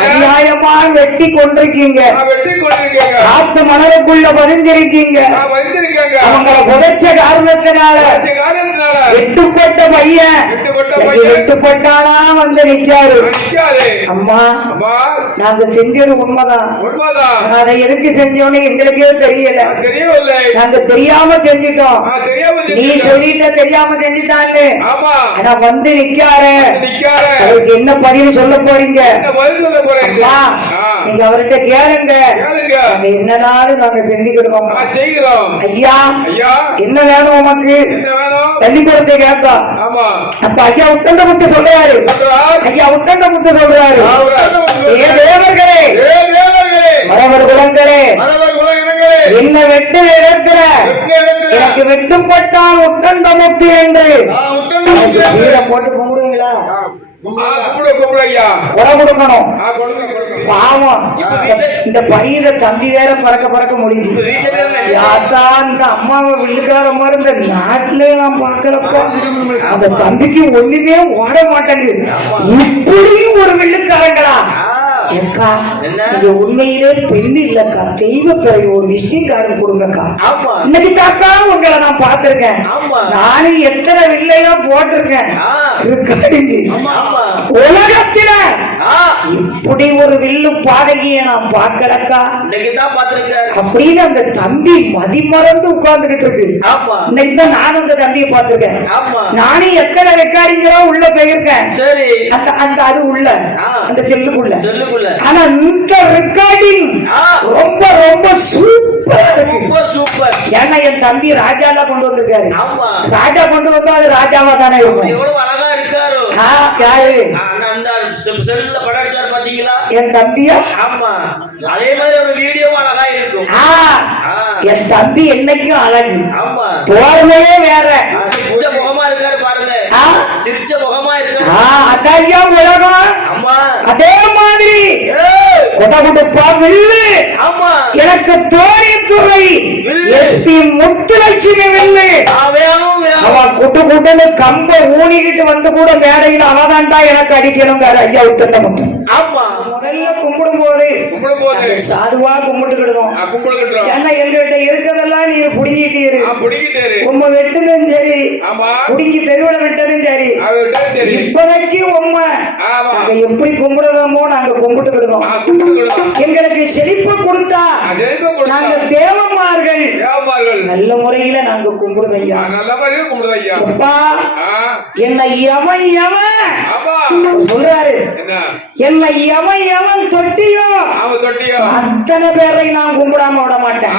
அநியாயமா வெட்டி கொண்டிருக்கீங்க. காத்து மணலுக்குள்ள பதிஞ்சிருக்கீங்க. அவங்கள புதைச்ச காரணத்தினால வெட்டுப்பட்ட பையன் வெட்டுப்பட்டானா வந்து நிக்காரு. அம்மா நாங்க செஞ்சது உண்மைதான். அதை எதுக்கு செஞ்சோன்னு எங்களுக்கே தெரியல. நாங்க தெரியாம செஞ்சிட்டோம். நீ சொல்லிட்ட தெரியாம செஞ்சிட்டான்னு. ஆனா வந்து நிக்காரு. அவருக்கு என்ன பதில் சொல்ல போறீங்க? நீங்க அவர்கிட்ட கேளுங்க. என்னனாலும் நாங்க செஞ்சுக்கிடுவோம். ஐயா என்ன வேணும் உமக்கு? பள்ளிக்கூடத்தை கேட்டா அப்ப ஐயா உத்தண்ட முத்து சொல்றாரு. ஐயா உத்தண்ட முத்து சொல்றாரு. ஏ தேவர்களே மரவர் குலங்களே என்ன வெட்டு இடத்துல எனக்கு வெட்டுப்பட்டால் உத்தண்ட முத்து என்று போட்டு கும்பிடுவீங்களா? கொடுக்கணும். பாவம் இந்த பையன தம்பி வேற பறக்க பறக்க முடிஞ்சு. இந்த அம்மாவை வில்லுக்கார மாதிரி இந்த நாட்டிலே நான் பார்க்கலப்போ அந்த தம்பிக்கு ஒண்ணுமே ஓட மாட்டேங்குது. இப்படியும் ஒரு வில்லுக்காரங்களா? அக்கா இது உண்மையிலே பெண் இல்லக்கா, தெய்வ பிறகு ஒரு விஷயம் கார்டு கொடுங்கக்கா. இன்னைக்கு தாக்கா உங்களை நான் பார்த்திருக்கேன். நானும் எத்தனை வில்லையோ போட்டிருக்கேன். உலகத்தில இப்படி ஒரு வில்லு பாடகிய நான் பார்க்கலக்கா அப்படின்னு அந்த தம்பி மதிமறந்து உட்கார்ந்துகிட்டு இருக்கு. இன்னைக்கு தான் நானும் அந்த தம்பியை பார்த்திருக்கேன். நானும் எத்தனை ரெக்கார்டிங்களோ உள்ள போயிருக்கேன். அந்த அது உள்ள அந்த செல்லுக்குள்ள. ஆனா இந்த ரெக்கார்டிங் ரொம்ப ரொம்ப சூப்பர். ஏன்னா என் தம்பி ராஜால கொண்டு வந்திருக்காரு. ராஜா கொண்டு வந்தா அது ராஜாவா தானே இருக்கும். எவ்வளவு அழகா இருக்காரு. படம் எடுத்தாரு பாத்தீங்களா என் தம்பியா? ஆமா அதே மாதிரி ஒரு வீடியோ அழகா இருக்கும். என் தம்பி என்னைக்கும் அழகு. ஆமா தோரணையே வேற. சிரிச்ச முகமா இருக்காரு பாருங்க. சிரிச்ச முகமா இருக்காரு. அதான் உலகம். ஆமா அதே மாதிரி கொடகுடுப்பா வில்லு. ஆமா எனக்கு தோணித்துறை எஸ்பி முத்துலட்சுமி வில்லு. அவன் குட்டு குட்டுன்னு கம்ப ஊனிக்கிட்டு வந்து கூட மேடையில் அவதான்டா எனக்கு அடிக்கணும் ஐயா உத்தண்ட முத்தம். ஆமா முதல்ல கும்பிடும் போது சாதுவா கும்பிட்டுக்கிடுவோம். ஏன்னா எங்ககிட்ட இருக்கிறதெல்லாம் நீர் புடுங்கிட்டு இரு. உண்மை வெட்டுதும் சரி புடுங்கி தெருவிட விட்டதும் சரி இப்போதைக்கு உண்மை நாங்க எப்படி கும்பிடுறோமோ நாங்க கும்பிட்டுக்கிடுவோம். எங்களுக்கு செழிப்பு கொடுத்தா நாங்க தேவமார்கள் நல்ல முறையில நாங்க கும்பிடுதையா. அப்பா என்னை எவன் சொல்றாரு என்னை எவன் தொட்டியோ அத்தனை பேரை நான் கும்பிடாம விட மாட்டேன்.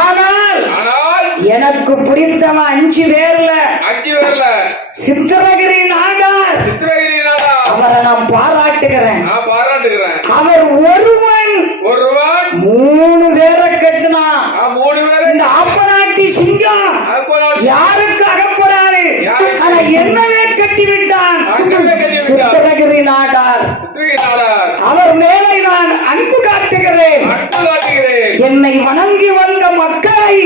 ஆனால் எனக்கு பிடித்தவன் 5 பேர்ல சித்திரகிரி நாடார். அவரை நான் பாராட்டுகிறேன். அவர் ஒருவன் 3 பேரை கட்டினா இந்த ஆப்பநாட்டி சிங்கம் யாருக்கு அகப்படாது. ஆனா என்னவே கட்டிவிட்டான் சித்திரகிரி நாடார். அவர் மேலே நான் அன்பு காட்டுகிறேன். என்னை வணங்கி வந்த மக்களை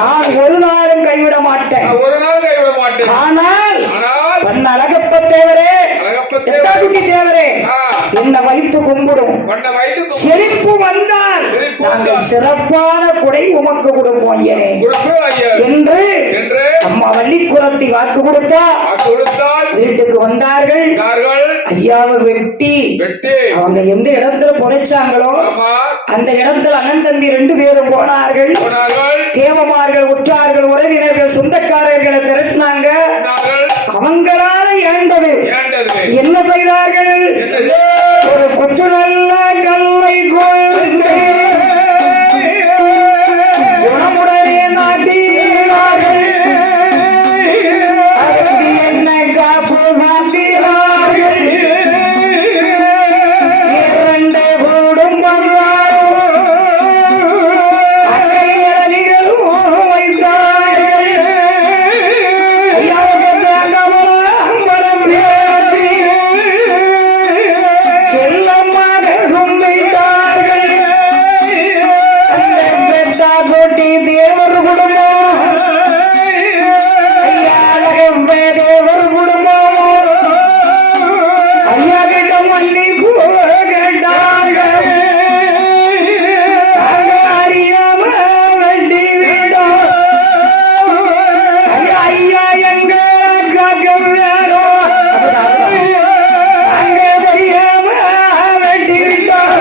நான் ஒரு நாளும் கைவிட மாட்டேன். ஆனால் அழகப்ப தேவரே குட்டி தேவரே என்ன வைத்து கும்பிடும். செழிப்பு வந்தால் நாங்கள் சிறப்பான கொடை உமக்கு கொடுப்போம் என்று அம்மா வள்ளிக்குளத்தை வாக்கு கொடுத்தா வீட்டுக்கு வந்தார்கள். ஐயாவை வெட்டி அவங்க எந்த இடத்துல புதைச்சாங்களோ அந்த இடத்துல அண்ணன் தம்பி 2 பேரும் போனார்கள். தேவமார்கள் உற்றார்கள் உறவினர்கள் சொந்தக்காரர்களை திரட்டினாங்க. அவங்களால ஏண்டது என்ன செய்தார்கள்? ஒரு கொத்து நல்ல கல்லை கொண்டு குணமுடனே நாட்டினார்கள். என்ன காப்பு சாத்தினார்கள். 2 குடும்பம் வைத்தார்கள். மன்னிப்பு கேட்டாங்க அறியாம வண்டி விட்டோம் ஐயா ஐயா எங்க காக்க வேணும் அங்க தெரியாம வண்டி விட்டோம்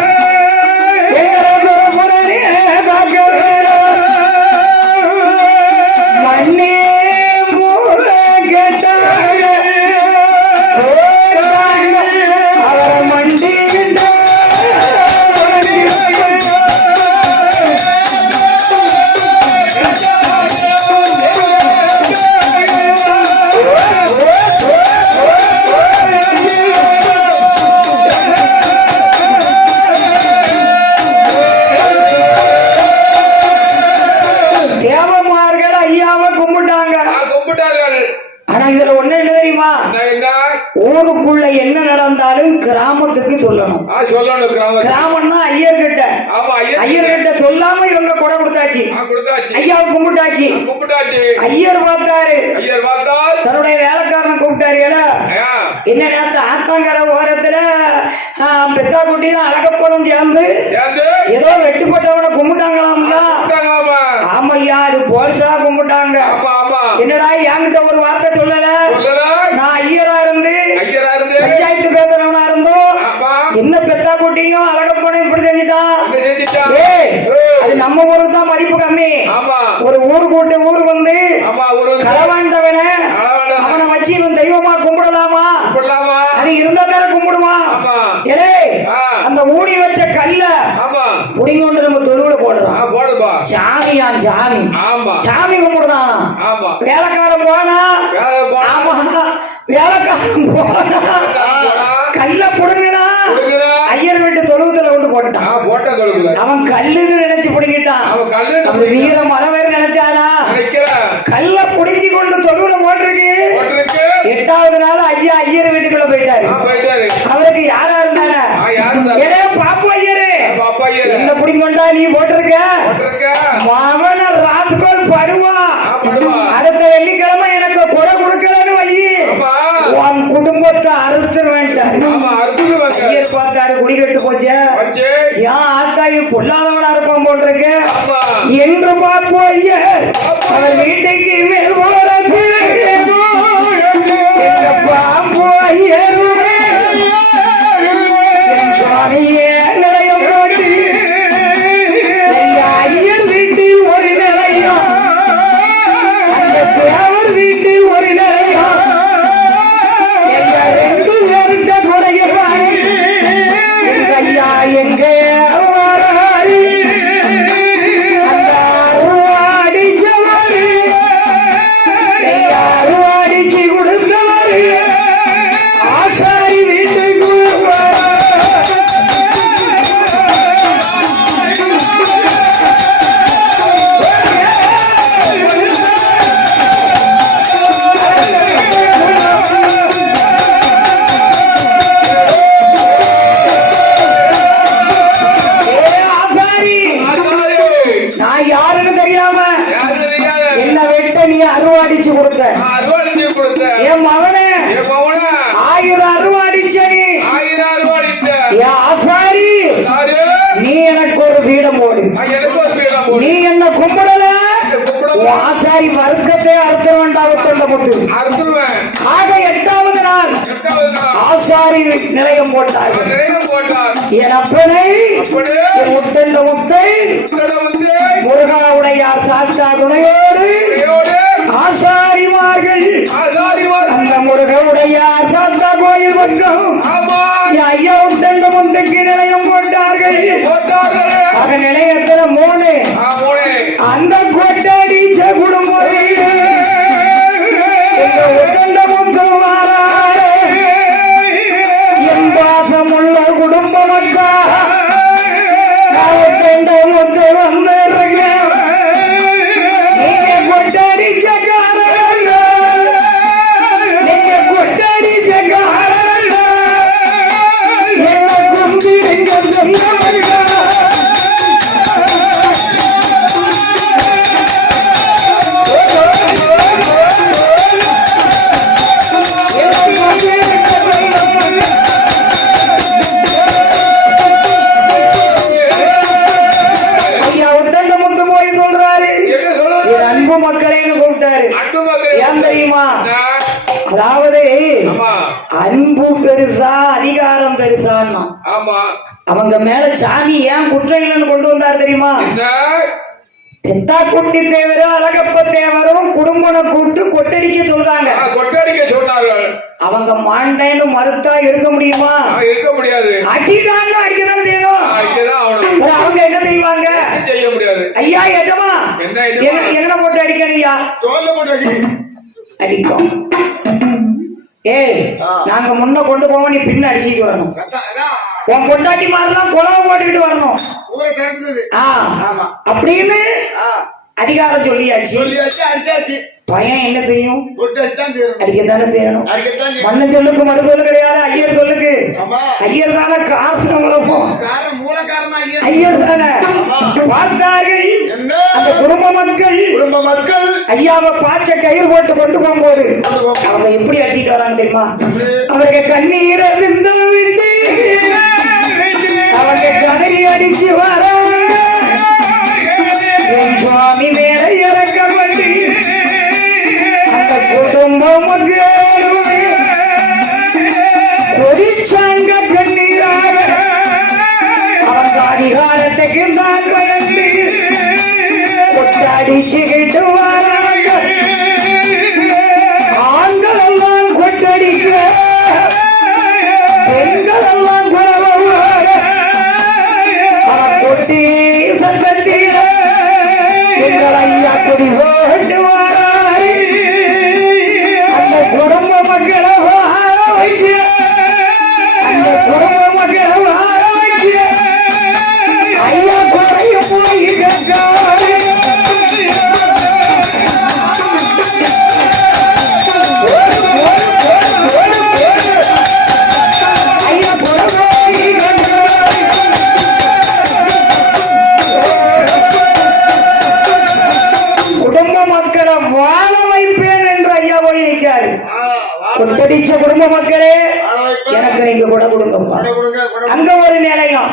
எங்களை புறனே காக்க வேணும் மன்னிப்பு கேட்டாங்க அவரை மண்டி தேவமார்கள் ஐயாவை கும்பிட்டாங்க. ஆனா இதுல ஒண்ணு என்ன தெரியுமா, ஊருக்குள்ள என்ன நடந்தாலும் கிராமத்துக்கு சொல்லணும். கிராமம்னா ஐயர்கிட்ட, ஐயர்கிட்ட சொல்லாம இவங்க கொடை கொடுத்தாச்சு, ஐயாவை கும்பிட்டாச்சு. ஐயர் பார்த்தாரு, தன்னுடைய வேலைக்காரனை கூப்பிட்டாரு. என்ன நேரத்து ஆத்தாங்கர ஓரத்துல பெத்தா குட்டி அழகப்படம் சேர்ந்து ஏதோ வெட்டுப்பட்டவனை கும்பிட்டாங்களாம்ல. ஆமையா, அது போலீஸா கும்பிட்டாங்க. என்னடா என்கிட்ட ஒரு வார்த்தை சொல்லல, நான் ஐயரா இருந்து பஞ்சாயத்து பேசுறவனா இருந்தோம் என்ன பெத்தா குட்டியும் அழகப்படம் இப்படி செஞ்சுட்டான். அது நம்ம ஊருக்கு தான் மதிப்பு கம்மி. ஒரு ஊரு கூட்டு ஊரு வந்து களவாண்டவன அவனை வச்சு இவன் தெய்வமா கும்பிடலாமா? அது இருந்தா தானே கும்பிடுமா? அந்த ஊடி வச்ச கல்ல புடிங்க கொண்டு நம்ம தொழுவுல போடுறான். சாமியான் சாமி, சாமி கும்பிடுறான். வேலைக்காரன் போனா, வேலைக்காரன் போனா கல்ல புடுங்கினா ஐயர் வீட்டு தொழுவத்துல கொண்டு போட்டான். அவன் கல்லுன்னு நினைச்சு புடுங்கிட்டான். அவன் வீர மரவர் நினைச்சானா? கல்ல புடுங்கி கொண்டு தொழுவுல போட்டிருக்கு. 8வது நாள் ஐயா ஐயர் வீட்டுக்குள்ள போயிட்டாரு. அவருக்கு யாரா இருந்தாங்க? பாப்பு ஐயரு. என்ன புடிங்கொண்டா நீ போட்டிருக்க? அவன ராஸ்கோல் படுவான். அடுத்த வெள்ளிக்கிழமை எனக்கு கொடை கொடுக்கலன்னு வை, உன் குடும்பத்தை அறுத்துருவேன். ஐயர் பார்த்தாரு, குடிக்கட்டு போச்சு. ஏன் ஆத்தாயி பொல்லாதவனா இருப்பான் போல் இருக்கு என்று பாப்பு ஐயர் அவன் வீட்டுக்கு மேல் போறது. பாப்பு ஐயர் சுவாமியே நிலையம் போட்டு ஐயர் வீட்டில் ஒரு நிலையம், அந்த தேவர் வீட்டில் ஒரு நிலையம், எங்க 2 பேருக்க கொடைகிறாரு. ஐயா எங்க வராரு அந்த அருவாடிச்சவரு, அருவாடிச்சு கொடுத்தவரு ஆசாரி வீட்டுக்கு அருவாடிச்சு கொடுத்த என் மகனே 1000 அருவாடிச்சனி. ஆசாரி நீ எனக்கு ஒரு பீடம் போடு. நீ என்ன கும்பிடல, ஆசாரி வர்க்கத்தை அறுத்துருவேன். ஆக 8வது நாள் ஆசாரி நிலையம் போட்டார்கள். என் அப்பனை முத்தண்ட முத்தை முருகாவுடையார் சாத்தா துணையோடு ஆசாரிமார்கள் அந்த முருகவுடையார் சாத்தா கோயில் பக்கம் ஐயா முத்தண்ட முத்துக்கு நிலையம் போட்டார்கள். ஆக நிலையத்துல 3 அந்த கொட்டாடி குடும்பம் உத்தண்ட முத்து என் பாசமுள்ள குடும்ப மக்கா உத்தண்ட முத்து வந்துருங்க. நீங்க கொட்டடிச்ச காரணங்க, நீங்க கொட்டடிச்ச காரணங்க என்ன கும்பிடுங்க சொல்லுங்க. வந்தான்னா ஆமா அவங்க மேல சாமி ஏன் குற்றங்கள்னு கொண்டு வந்தார் தெரியுமா? என்ன தெத்தாக்குட்டி தேவரும் அழகப்ப தேவரும் குடும்பனை கூட்டு கொட்டடிக்க சொல்றாங்க. கொட்டடிக்க சொன்னார்கள். அவங்க மாண்டேன்னு மறுத்தா இருக்க முடியுமா? இருக்க முடியாது. அடிக்கிறாங்க, அடிக்கதானே செய்யணும். அவங்க என்ன செய்வாங்க? செய்ய முடியாது. ஐயா எஜமா என்ன போட்டு அடிக்கணியா? தோல்ல போட்டு அடி. அடிக்கும். ஏய் நாங்க முன்ன கொண்டு போவோம், நீ பின்ன அடிச்சுட்டு வரணும். உன் பொண்டாட்டி மாதிரிலாம் குழவை போட்டுக்கிட்டு வரணும் அப்படின்னு அதிகாரம் சொல்லியாச்சு. அடிச்சாச்சு. பையன் என்ன செய்யும்? அடிக்கத்தானே செய்யணும். மண்ணு சொல்லுக்கு மறு சொல்லு கிடையாது, ஐயர் சொல்லுக்கு. ஐயர் தானே காரணம், ஐயர் தானே பார்த்தார்கள். அந்த குடும்ப மக்கள் ஐயாவை பாய்ச்ச கயிறு போட்டு கொண்டு போகும்போது அவங்க எப்படி அடிச்சுட்டு வராங்க தெரியுமா? அவருக்கு கண்ணீரை சிந்த விட்டு அவங்க கதறி அடிச்சு வராங்க. என் சுவாமி மேல இறக்கப்பட்டு அந்த குடும்ப மக்களுமே கொதிச்சாங்க கண்ணீராக. அவங்க அதிகாரத்துக்கு நான் பயந்து கொட்டடிச்சுக்கிட்டு வராங்க. ஆண்கள் எல்லாம் கொட்டடிக்க, பெண்கள் எல்லாம் கொட்டி சத்தத்தில் எங்கள் ஐயா குடி போட்டு வராரு. அந்த குடும்ப மக்களை வாராய்க்கு, அந்த குடும்ப மக்களை வாராய்க்கு ஐயா குறைய போய் கேட்காரு. கொட்டடிச்ச குடும்ப மக்களே எனக்கு நீங்க கூட கொடுங்கப்பா. அங்க ஒரு நிலையம்.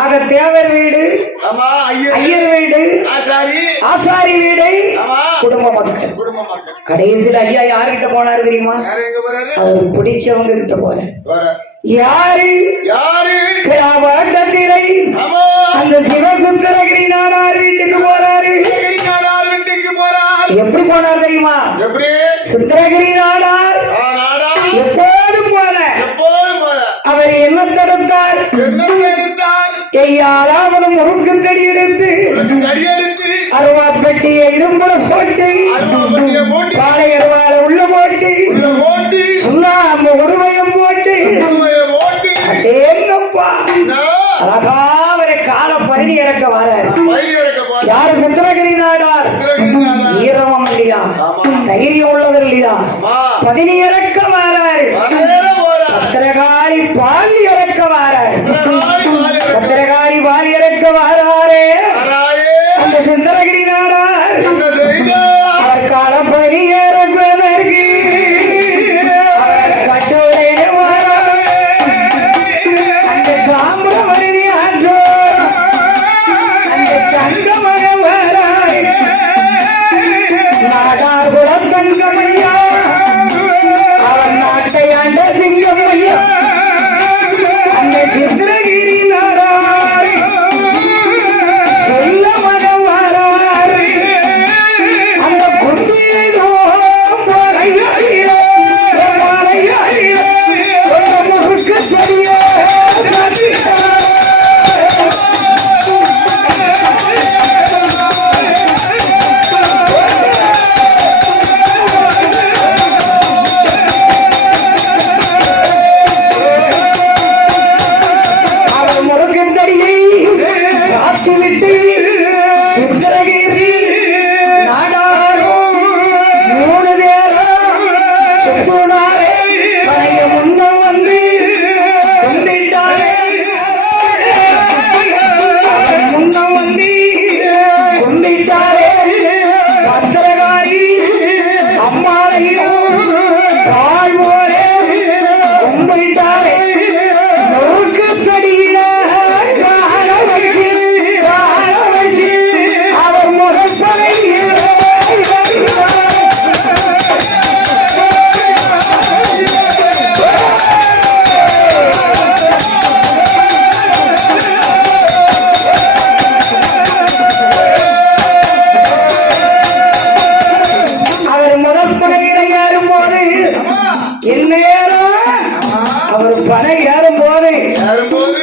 ஆக தேவர் வீடு, ஐயர் வீடு, ஆசாரி வீடு, குடும்ப மக்கள். கடைசியில் ஐயா யாருகிட்ட போனாரு தெரியுமா? அவர் பிடிச்சவங்க கிட்ட போற. யாரு? வாட்டத்திரை அந்த சிவசுந்தரகிரி நாடார் வீட்டுக்கு போறாரு. எப்படி போனார் தெரியுமா? சுந்தரகிரி நாடார் எப்போதும் போல அவர் என்ன தடுத்தார்? யாராவது முறுக்கு தடி எடுத்து அருவா பெட்டியை இடும்புல போட்டு பாலை அருவால உள்ள போட்டு சுண்ணாம்பு உடுமையம் போட்டு எங்கப்பா அழகா அவரை கால பரிதி இறக்க வராரு. யாரு? சுந்தரகிரி நாடார். ஈரமம் இல்லையா, தைரியம் உள்ளவர் இல்லையா, பதினி இறக்க வராரு. பத்திரகாளி பால் இறக்க வராரு. பத்திரகாளி பால் இறக்க வராரு. அந்த சுந்தரகிரி நாடார் அவர் கால பரி இறக்குவதற்கு அவர் கட்டோடைய அந்த காம்பரமணி ஆற்றோ அந்த தங்கமக வராய். நாடார் குலம் தங்கமையா, அவன் நாட்டை ஆண்ட சிங்கமையா. அந்த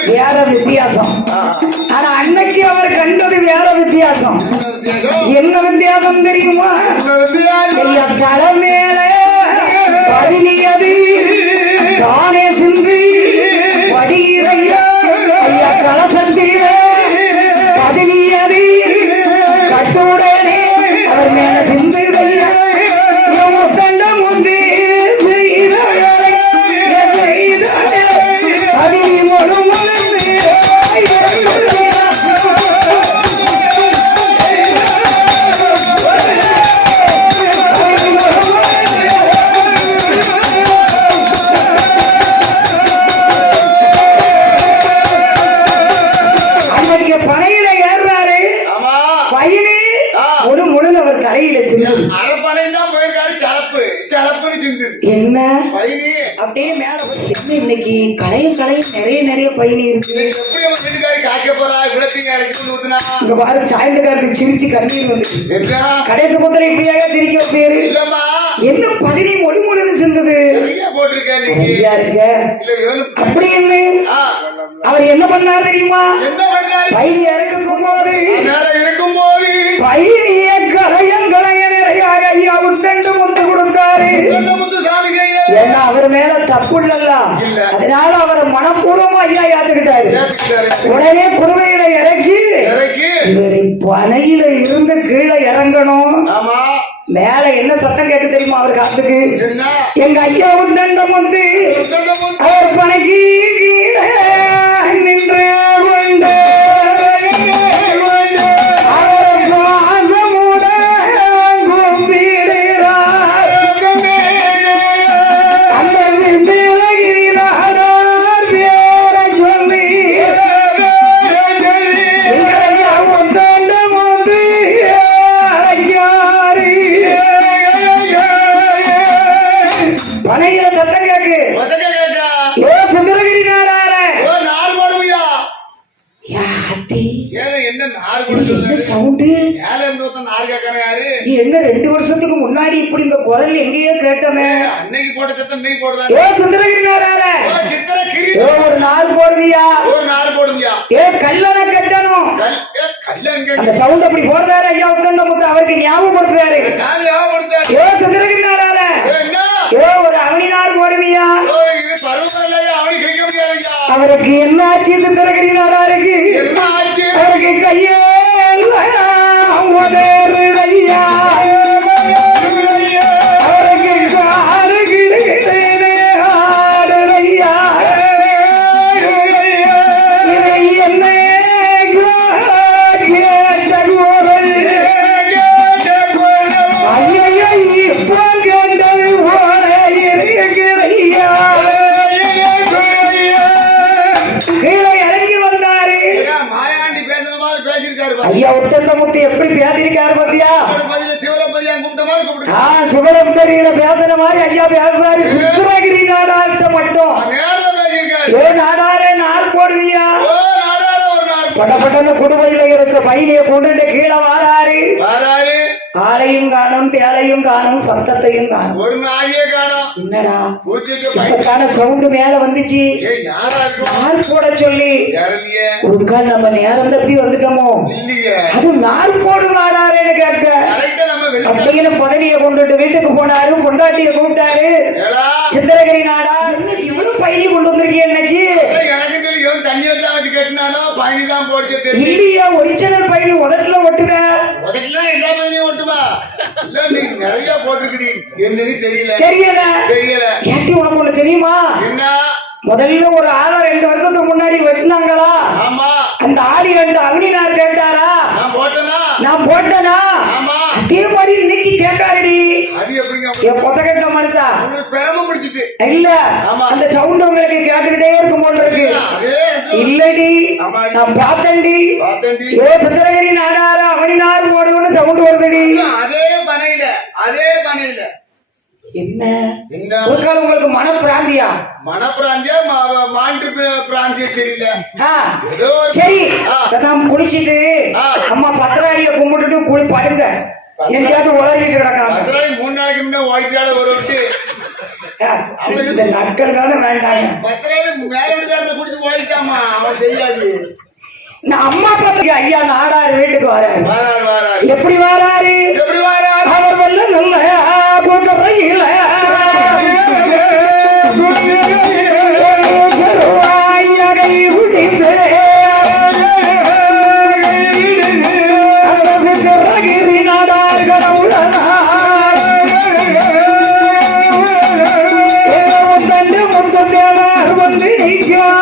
வேற வித்தியாசம். ஆனா அன்னைக்கு அவர் கண்டது வேற வித்தியாசம். என்ன வித்தியாசம் தெரியுமா? ஐயா தலை மேல பதினியது தானே சிந்து வடிகிறையா ஐயா கலசத்தில பதினியது கட்டுடனே அவர் மேல சிந்து தண்டம் வந்து பதினி முழு மலர்ந்து என்ன அப்படின்னு மேல என்ன இன்னைக்கு கலையும் நிறைய பயணி இருக்கு. இங்க பாரு சாயந்தக்காரத்துக்கு சிரிச்சு கண்ணீர் வந்து கடைசி புத்தரை இப்படியாக சிரிக்க பேரு என்ன பதினி மொழிமுழுன்னு சிந்தது இருக்க அப்படி என்ன அவர் என்ன பண்ணார் தெரியுமா? பயணி இறக்கும் போது பயணிய கலைய நிறையாக ஐயா உத்தண்டு முத்து கொடுத்தாரு. ஏன்னா அவர் மேல தப்பு இல்லல்ல, அதனால அவரை மனப்பூர்வமா ஐயா ஏத்துக்கிட்டாரு. உடனே குடுவையில இறக்கி இவரை பனையில இருந்து கீழே இறங்கணும். மேல என்ன சத்தம் கேட்டு தெரியுமா? அவர் காத்துக்கு எங்க ஐயாவும் தண்டம் வந்து அவர் பனைக்கு கீழே நின்று கொண்டு என்ன 2 வருஷத்துக்கு முன்னாடி இப்படி இந்த குரல் எங்கேயோ கேட்டோமே. அன்னைக்கு போட்ட சத்தம் இன்னைக்கு போடுதா? ஒரு நாள் போடுவியா? கல்லண கட்டணும். அந்த சவுண்ட் அப்படி போடுறாரு ஐயா உட்கார்ந்த முத்து அவருக்கு ஞாபகப்படுத்துறாரு. ஒரு அவனினார் போடுவியா? அவருக்கு என்ன ஆச்சு? சுந்தரகிரி நாடாருக்கு அவருக்கு கையே உதறுதையா அவருக்கு காரு கிடுகிடு ஆடுதையா இதை என்ன கேட்ட குரல் ஐயா இப்போ கேட்டது போல இருக்கிறையா. கீழே இறங்கி வந்தாரு ஐயா உத்தண்டமுத்து எப்படி பேசிருக்காரு பாத்தியா? சிவரம்பரியில பேசுற மாதிரி ஐயா பேசுறாரு. சுந்தரகிரி நாடார்ட்ட மட்டும் நாடாரே நார் போடுவியா? பட்டப்பட்ட குடுவையில இருக்க பயணிய கொண்டு கீழே வாராரு. ஆளையும் காணும் தேலையும் காணும் சத்தத்தையும் காணும். ஒரு நாளையே காணும். என்னடா இப்பதான சவுண்ட் மேல வந்துச்சு. நார் போட சொல்லி ஒரு கால் நம்ம நேரம் தப்பி வந்துட்டோமோ? அது நார் போடு நாடாரேன்னு கேட்க அப்படின்னு பதவியை கொண்டுட்டு வீட்டுக்கு போனாரு. பொண்டாட்டிய கூப்பிட்டாரு. சிந்தரகிரி நாடா இவ்வளவு பயணி கொண்டு வந்திருக்கீங்க இன்னைக்கு? தண்ணி வச்சு கட்டினாலும் பயணி தான் போட்டு இல்லையா? ஒரிஜினல் பயணி உதட்டுல ஒட்டுத. உதட்டுல எல்லா பயணியும் ஒட்டுமா? இல்ல நீ நிறைய போட்டுருக்கீ என்னன்னு தெரியல. தெரியல ஏட்டி உனக்கு ஒண்ணு தெரியுமா? என்ன? முதல்ல ஒரு ஆளை 2 வருஷத்துக்கு முன்னாடி வெட்டினாங்களா? ஆமா. அந்த ஆடி 2 அக்னினார் கேட்டாரா? நான் போட்டனா? அதே மாதிரி இன்னைக்கு கேட்டாருடி. அது எப்படிங்க? என் பொத்தகட்ட மனுதா பெருமை பிடிச்சிட்டு இல்ல அந்த சவுண்ட் உங்களுக்கு கேட்டுக்கிட்டே இருக்கும் போல இருக்கு. இல்லடி நான் பார்த்தேன்டி. சந்திரகிரி நாடார அவனினார் போடுன்னு சவுண்ட் வருதுடி. அதே பனையில என்ன உங்களுக்கு மனப்பிராந்தியா? மாற்று பிராந்திய தெரியல. சரி நாம் குளிச்சுட்டு அம்மா பத்திராடிய கும்பிட்டுட்டு குளி படுங்க. எங்கேயாவது உளறிட்டு கிடக்காம 3 நாளைக்கு முன்ன ஓடிட்டால ஒரு விட்டு இந்த நக்கல் தானே வேண்டாங்க. 10 மேல வீட்டுக்காரத்தை குடிச்சு போயிட்டாமா, அவன் தெரியாது. நான் அம்மா பத்திரிக்கை ஐயா நாடார் வீட்டுக்கு வராரு. வாராரு எப்படி வராரு? எப்படி வாராரு? அவர் வல்ல நல்ல குதிரையில செருவாயகை உடித்து கிரி நாடார் கடவுளனா முத்து தேவர் வந்து நிற்கிறார்.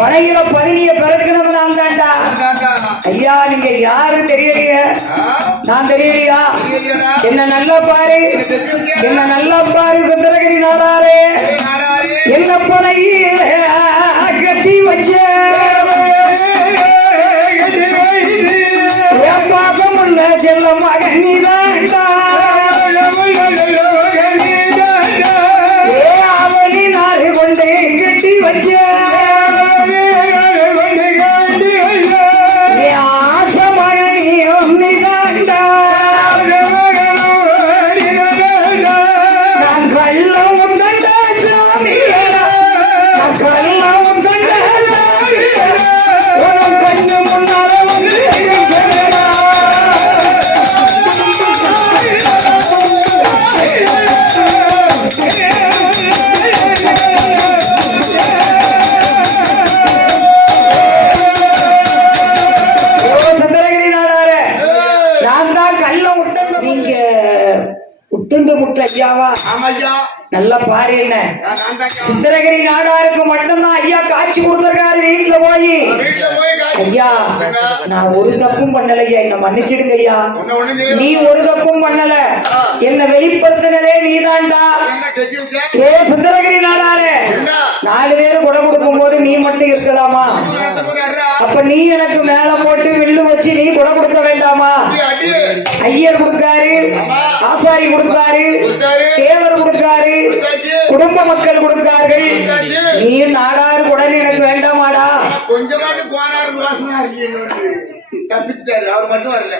படையில பதினிய பிறக்கிறது நான் தாண்டா. ஐயா நீங்க யாரு தெரியலைய? நான் தெரியலையா? என்ன நல்லா பாரு, என்ன நல்லா பாரு சந்திரகிரி நாடாரே. என்ன படையில கட்டி வச்ச பாசமுள்ள செல்ல மகன் நீ தாண்டா. அவனி நாடு கொண்டு கட்டி வச்ச ஐயாவா? நல்லா பாரு. என்ன சித்திரகிரி நாடாருக்கு மட்டும்தான் ஐயா காட்சி கொடுத்திருக்காரு வீட்டுல போய். ஐயா நான் ஒரு தப்பும் பண்ணலையா, என்ன மன்னிச்சிடுங்க ஐயா. நீ ஒரு தப்பும் பண்ணல, என்ன வெளிப்படுத்தினதே நீதான்டா. ஏ சித்திரகிரி நாடாரு 4 பேரும் கொடை கொடுக்கும் போது நீ மட்டும் இருக்கலாமா? அப்ப நீ எனக்கு மேல போட்டு வில்லு வச்சு நீ கொடை கொடுக்க வேண்டாமா? ஐயர் கொடுக்காரு, ஆசாரி கொடுக்காரு, தேவர் கொடுக்காரு, குடும்ப மக்கள் கொடுத்தார்கள். நீ நாடாரு உடனே எனக்கு வேண்டாமாடா? கொஞ்சமாட்டு கோனாரு வாசனா இருக்கு. தப்பிச்சிட்டாரு, அவர் மட்டும் வரல.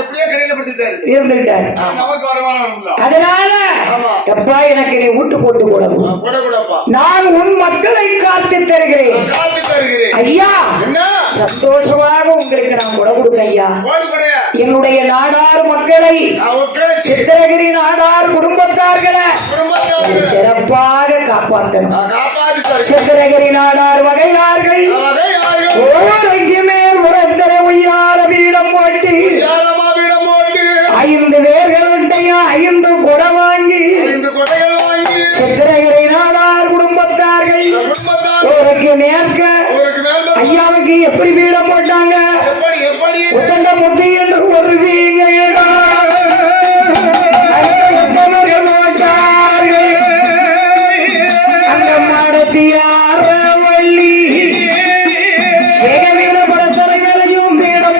எப்படியோ கடையில படுத்துட்டாரு இருந்துட்டாரு. அதனால எப்பா எனக்கு நீ ஊட்டு போட்டு கொடுப்பா, நான் உன் மக்களை காத்து தருகிறேன். ஐயா சந்தோஷமாக உங்களுக்கு நான் கொடை கொடுக்க ஐயா. என்னுடைய நாடார் மக்களை சித்திரகிரி நாடார் குடும்பத்தார்களை சிறப்பாக காப்பாற்றணும். சித்திரகிரி நாடார் வகையார்கள் ஓரங்கி மேல் உரந்தர உய்யார வீடம் போட்டி 5 பேர்கள்ட்டையும் 5 கொடை வாங்கி சித்திரகிரி நாடார் குடும்பத்தார்கள் ஒருக்கு நேர்க்க ஐயாவுக்கு எப்படி வீடம் போட்டாங்க? உத்தண்ட முத்தி என்று ஒரு வீங்கடா அந்த மாடத்தியார வள்ளி சேகவீர படத்தலை மேலையும் வீடம்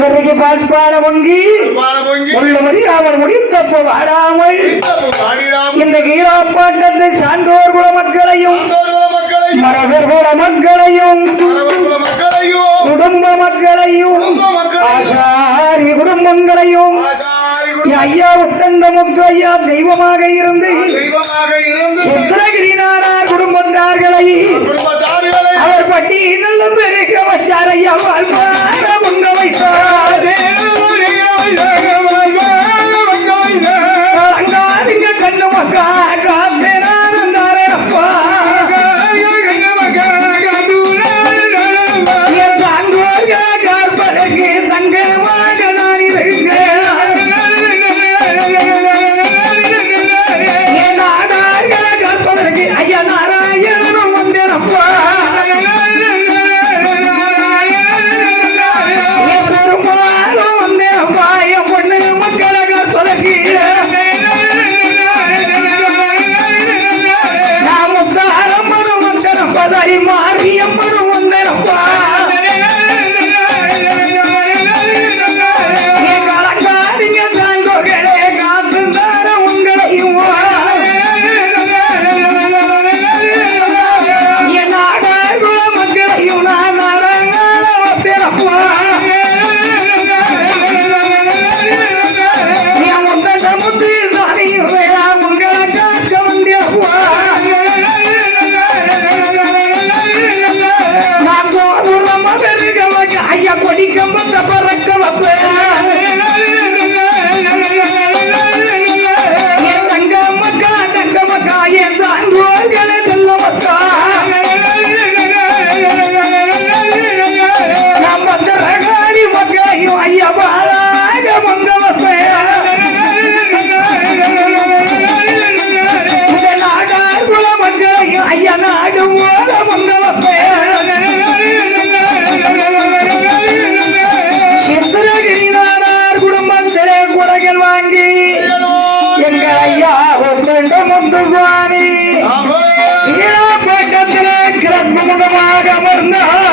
பிறகு பாட்பாட பொங்கி உள்ளபடி அவர் முடித்தப்போ வாடாமல் இந்த கீழாப்பாட்டத்தை சான்றோர் குல மக்களையும் மரபர் குல மக்களையும் குடும்ப மக்களையும் ஆசாரி குடும்பங்களையும் ஐயா உத்தண்ட முத்து ஐயா தெய்வமாக இருந்து சுந்தரகிரி நாடார் குடும்பத்தார்களை அவர் பட்டி நல்ல பெருக வச்சார் ஐயா வாழ்வார உங்க வைத்தார் அங்காதிங்க கண்ணு மக்கா காத்தேனானந்தாரே அப்பா என் தாங்கோர்கள் காப்பதற்கு தங்கமாக நான் இருந்தேன் என் நாடார்களை காப்பதற்கு ஐயா நாராயணனும் வந்தேன் அப்பா என் பெருமாளும் வந்தேன் அப்பா என் பொண்ணு மக்களை காப்பதற்கு நான் முத்தாரம்மனும் வந்தேன் அப்பா சரி மாரியம்மனும் வந்தேன் அப்பா என் கலங்காதீங்க தாங்கோகளே காத்துந்தார உங்களையும் என் நாடாகுல மக்களையும் நான் நாடங்கால வைப்பேன் அப்பா என் முத்தண்ட முத்து சாமியும் வேளா உங்களை காக்க வந்தேன் அப்பா நான் கோபுரம் பெருக வைக்க ஐயா கொடி கம்பத்தை பறக்க வைப்பேன் என் தங்க மக்கா என் சான்றோர்களை செல்ல மக்கா நான் வந்த ரகாரி மக்களையும் ஐயா பாலாக வந்த வைப்பேன் இந்த நாடார் குல மக்களையும் ஐயா நாடு ஓட வந்த வைப்பேன் சித்திரகிரி நாடார் குடும்பத்திலே குறைகள் வாங்கி எங்கள் ஐயா ஒப்பந்த முத்து சுவாமி ஈழாப்பட்டத்திலே கிழக்கு முகமாக அமர்ந்தார்